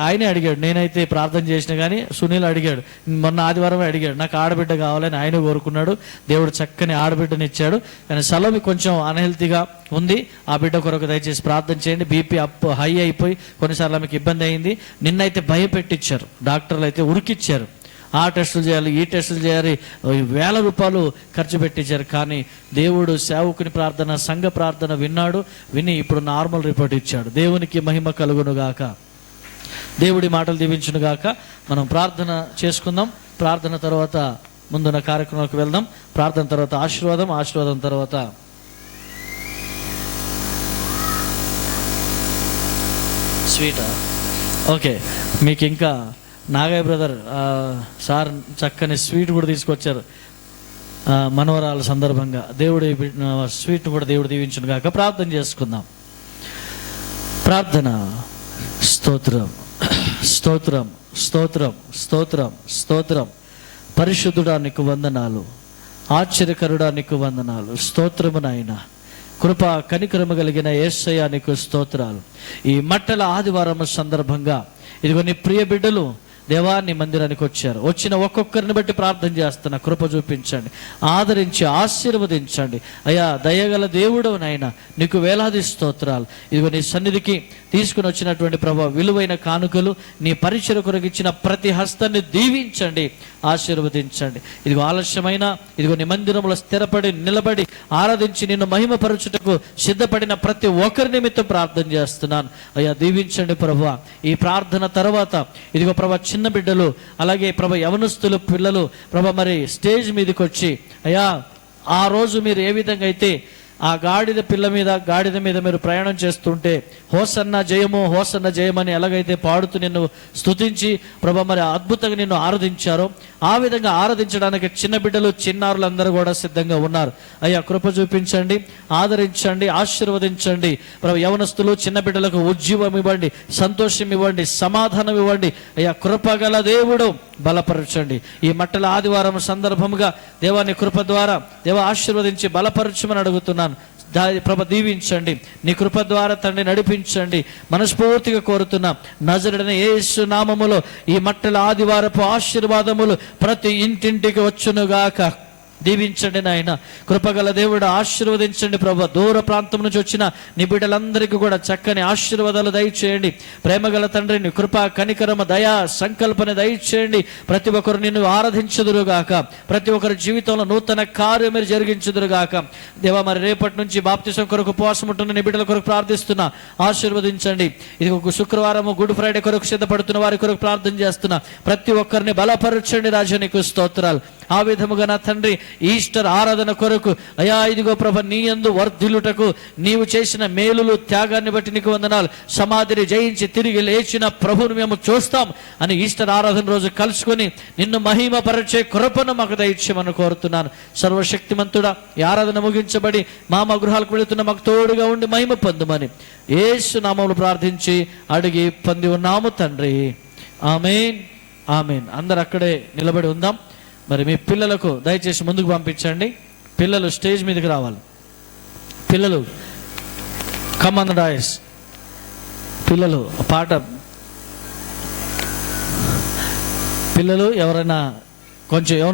ఆయనే అడిగాడు, నేనైతే ప్రార్థన చేసిన కానీ సునీల్ అడిగాడు, మొన్న ఆదివారమే అడిగాడు, నాకు ఆడబిడ్డ కావాలని ఆయన కోరుకున్నాడు. దేవుడు చక్కని ఆడబిడ్డని ఇచ్చాడు. కానీ సలోమి కొంచెం అన్హెల్తీగా ఉంది, ఆ బిడ్డ కొరకు దయచేసి ప్రార్థన చేయండి. బీపీ హై అయిపోయి కొన్నిసార్లు ఆమెకి ఇబ్బంది అయింది. నిన్నైతే భయపెట్టించారు, డాక్టర్లు అయితే ఉరికిచ్చారు, ఆ టెస్టులు చేయాలి, ఈ టెస్టులు చేయాలి, 1000 రూపాయలు ఖర్చు పెట్టించారు. కానీ దేవుడు సేవకుని ప్రార్థన, సంఘ ప్రార్థన విని ఇప్పుడు నార్మల్ రిపోర్ట్ ఇచ్చాడు. దేవునికి మహిమ కలుగునుగాక, దేవుడి మాటలు దీవించునుగాక. మనం ప్రార్థన చేసుకుందాం. ప్రార్థన తర్వాత ముందున్న కార్యక్రమాలకు వెళ్దాం. ప్రార్థన తర్వాత ఆశీర్వాదం తర్వాత స్వీటా. ఓకే, మీకు ఇంకా నాగయ్య బ్రదర్ సార్ చక్కని స్వీట్ కూడా తీసుకొచ్చారు మనవరాల సందర్భంగా. దేవుడి స్వీట్ కూడా దేవుడు దీవించును గాక. ప్రార్థన చేసుకుందాం. ప్రార్థన. స్తోత్రం, స్తోత్రం, స్తోత్రం, స్తోత్రం, స్తోత్రం. పరిశుద్ధుడా నీకు వందనాలు, ఆశ్చర్యకరుడా నీకు వందనాలు, స్తోత్రము నాయనా. కృప కనికరము కలిగిన యేసయ్య నీకు స్తోత్రాలు. ఈ మట్టల ఆదివారం సందర్భంగా ఇదిగో నీ ప్రియ బిడ్డలు దేవా నీ మందిరానికి వచ్చారు. వచ్చిన ఒక్కొక్కరిని బట్టి ప్రార్థన చేస్తున్నా, కృప చూపించండి, ఆదరించి ఆశీర్వదించండి అయ్యా. దయగల దేవుడు నాయన, నీకు వేలాది స్తోత్రాలు. ఇదిగో నీ సన్నిధికి తీసుకుని వచ్చినటువంటి ప్రభా విలువైన కానుకలు, నీ పరిచయ కొరకు ఇచ్చిన ప్రతి హస్తాన్ని దీవించండి, ఆశీర్వదించండి. ఇదిగో ఆలస్యమైన ఇదిగో నీ మందిరంలో స్థిరపడి నిలబడి ఆరాధించి నిన్ను మహిమపరచుటకు సిద్ధపడిన ప్రతి ఒక్కరి నిమిత్తం ప్రార్థన చేస్తున్నాను అయ్యా. దీవించండి ప్రభా. ఈ ప్రార్థన తర్వాత ఇదిగో ప్రభా చిన్న బిడ్డలు, అలాగే ప్రభా యవనస్తులు, పిల్లలు ప్రభా మరి స్టేజ్ మీదకి వచ్చి అయ్యా ఆ రోజు మీరు ఏ విధంగా అయితే ఆ గాడిద మీద మీరు ప్రయాణం చేస్తుంటే హోసన్న జయము, హోసన్న జయమని ఎలాగైతే పాడుతూ నిన్ను స్తుతించి ప్రభా మరి అద్భుతంగా నిన్ను ఆరాధించారో ఆ విధంగా ఆరాధించడానికి చిన్న బిడ్డలు, చిన్నారులు అందరూ కూడా సిద్ధంగా ఉన్నారు అయ్యా. కృప చూపించండి, ఆదరించండి, ఆశీర్వదించండి ప్రభా. యవనస్తులు, చిన్న బిడ్డలకు ఉజ్జీవం ఇవ్వండి, సంతోషం ఇవ్వండి, సమాధానం ఇవ్వండి అయ్యా. కృపగల దేవుడు బలపరచండి. ఈ మట్టల ఆదివారం సందర్భంగా దేవాన్ని కృప ద్వారా దేవ ఆశీర్వదించి బలపరచమని అడుగుతున్నాను ప్రభ. దీవించండి, నీ కృప ద్వారా తండ్రి నడిపించండి మనస్ఫూర్తిగా కోరుతున్నాం నజరుడైన యేసు నామములో. ఈ మట్టల ఆదివారపు ఆశీర్వాదములు ప్రతి ఇంటింటికి వచ్చునుగాక. దీవించండి నాయన. కృపగల దేవుడు ఆశీర్వదించండి ప్రభు. దూర ప్రాంతం నుంచి వచ్చిన నీ బిడ్డలందరికీ కూడా చక్కని ఆశీర్వాదాలు దయచేయండి. ప్రేమగల తండ్రిని కృప, కనికరమ, దయా, సంకల్పన దయచేయండి. ప్రతి ఒక్కరు నిన్ను ఆరాధించుదురుగాక. ప్రతి ఒక్కరి జీవితంలో నూతన కార్యం మీరు జరిగించుదురుగాక. దేవా, మరి రేపటి నుంచి బాప్తిసం కొరకు ఉపవాసం ఉంటున్న నీ బిడ్డల కొరకు ప్రార్థిస్తున్నా, ఆశీర్వదించండి. ఇది ఒక శుక్రవారం గుడ్ ఫ్రైడే కొరకు సిద్ధపడుతున్న వారి కొరకు ప్రార్థన చేస్తున్నా. ప్రతి ఒక్కరిని బలపరచండి రాజా, నీకు స్తోత్రాలు. ఆ విధముగా నా తండ్రి ఈస్టర్ ఆరాధన కొరకు అయా ఇదిగో ప్రభ నీ యందు వర్ధిల్లుటకు నీవు చేసిన మేలులు, త్యాగాన్ని బట్టి నీకు వందనాలు. సమాధిని జయించి తిరిగి లేచిన ప్రభువును మేము చూస్తాం అని ఈస్టర్ ఆరాధన రోజు కలుసుకొని నిన్ను మహిమపరచే కృపను మాకు దయచేయమని కోరుతున్నాను. సర్వశక్తిమంతుడా, ఈ ఆరాధన ముగించబడి మా గృహాలకు వెళుతున్న మాకు తోడుగా ఉండి మహిమ పొందుమని యేసు నామములో ప్రార్థించి అడిగి పొంది ఉన్నాము తండ్రి. ఆమేన్, ఆమేన్. అందరు అక్కడే నిలబడి ఉందాం. మరి మీ పిల్లలకు దయచేసి ముందుకు పంపించండి. పిల్లలు స్టేజ్ మీదకి రావాలి. పిల్లలు కమ్ ఆన్ ద డయాస్. పిల్లలు పాట, పిల్లలు ఎవరైనా కొంచెం ఏమైనా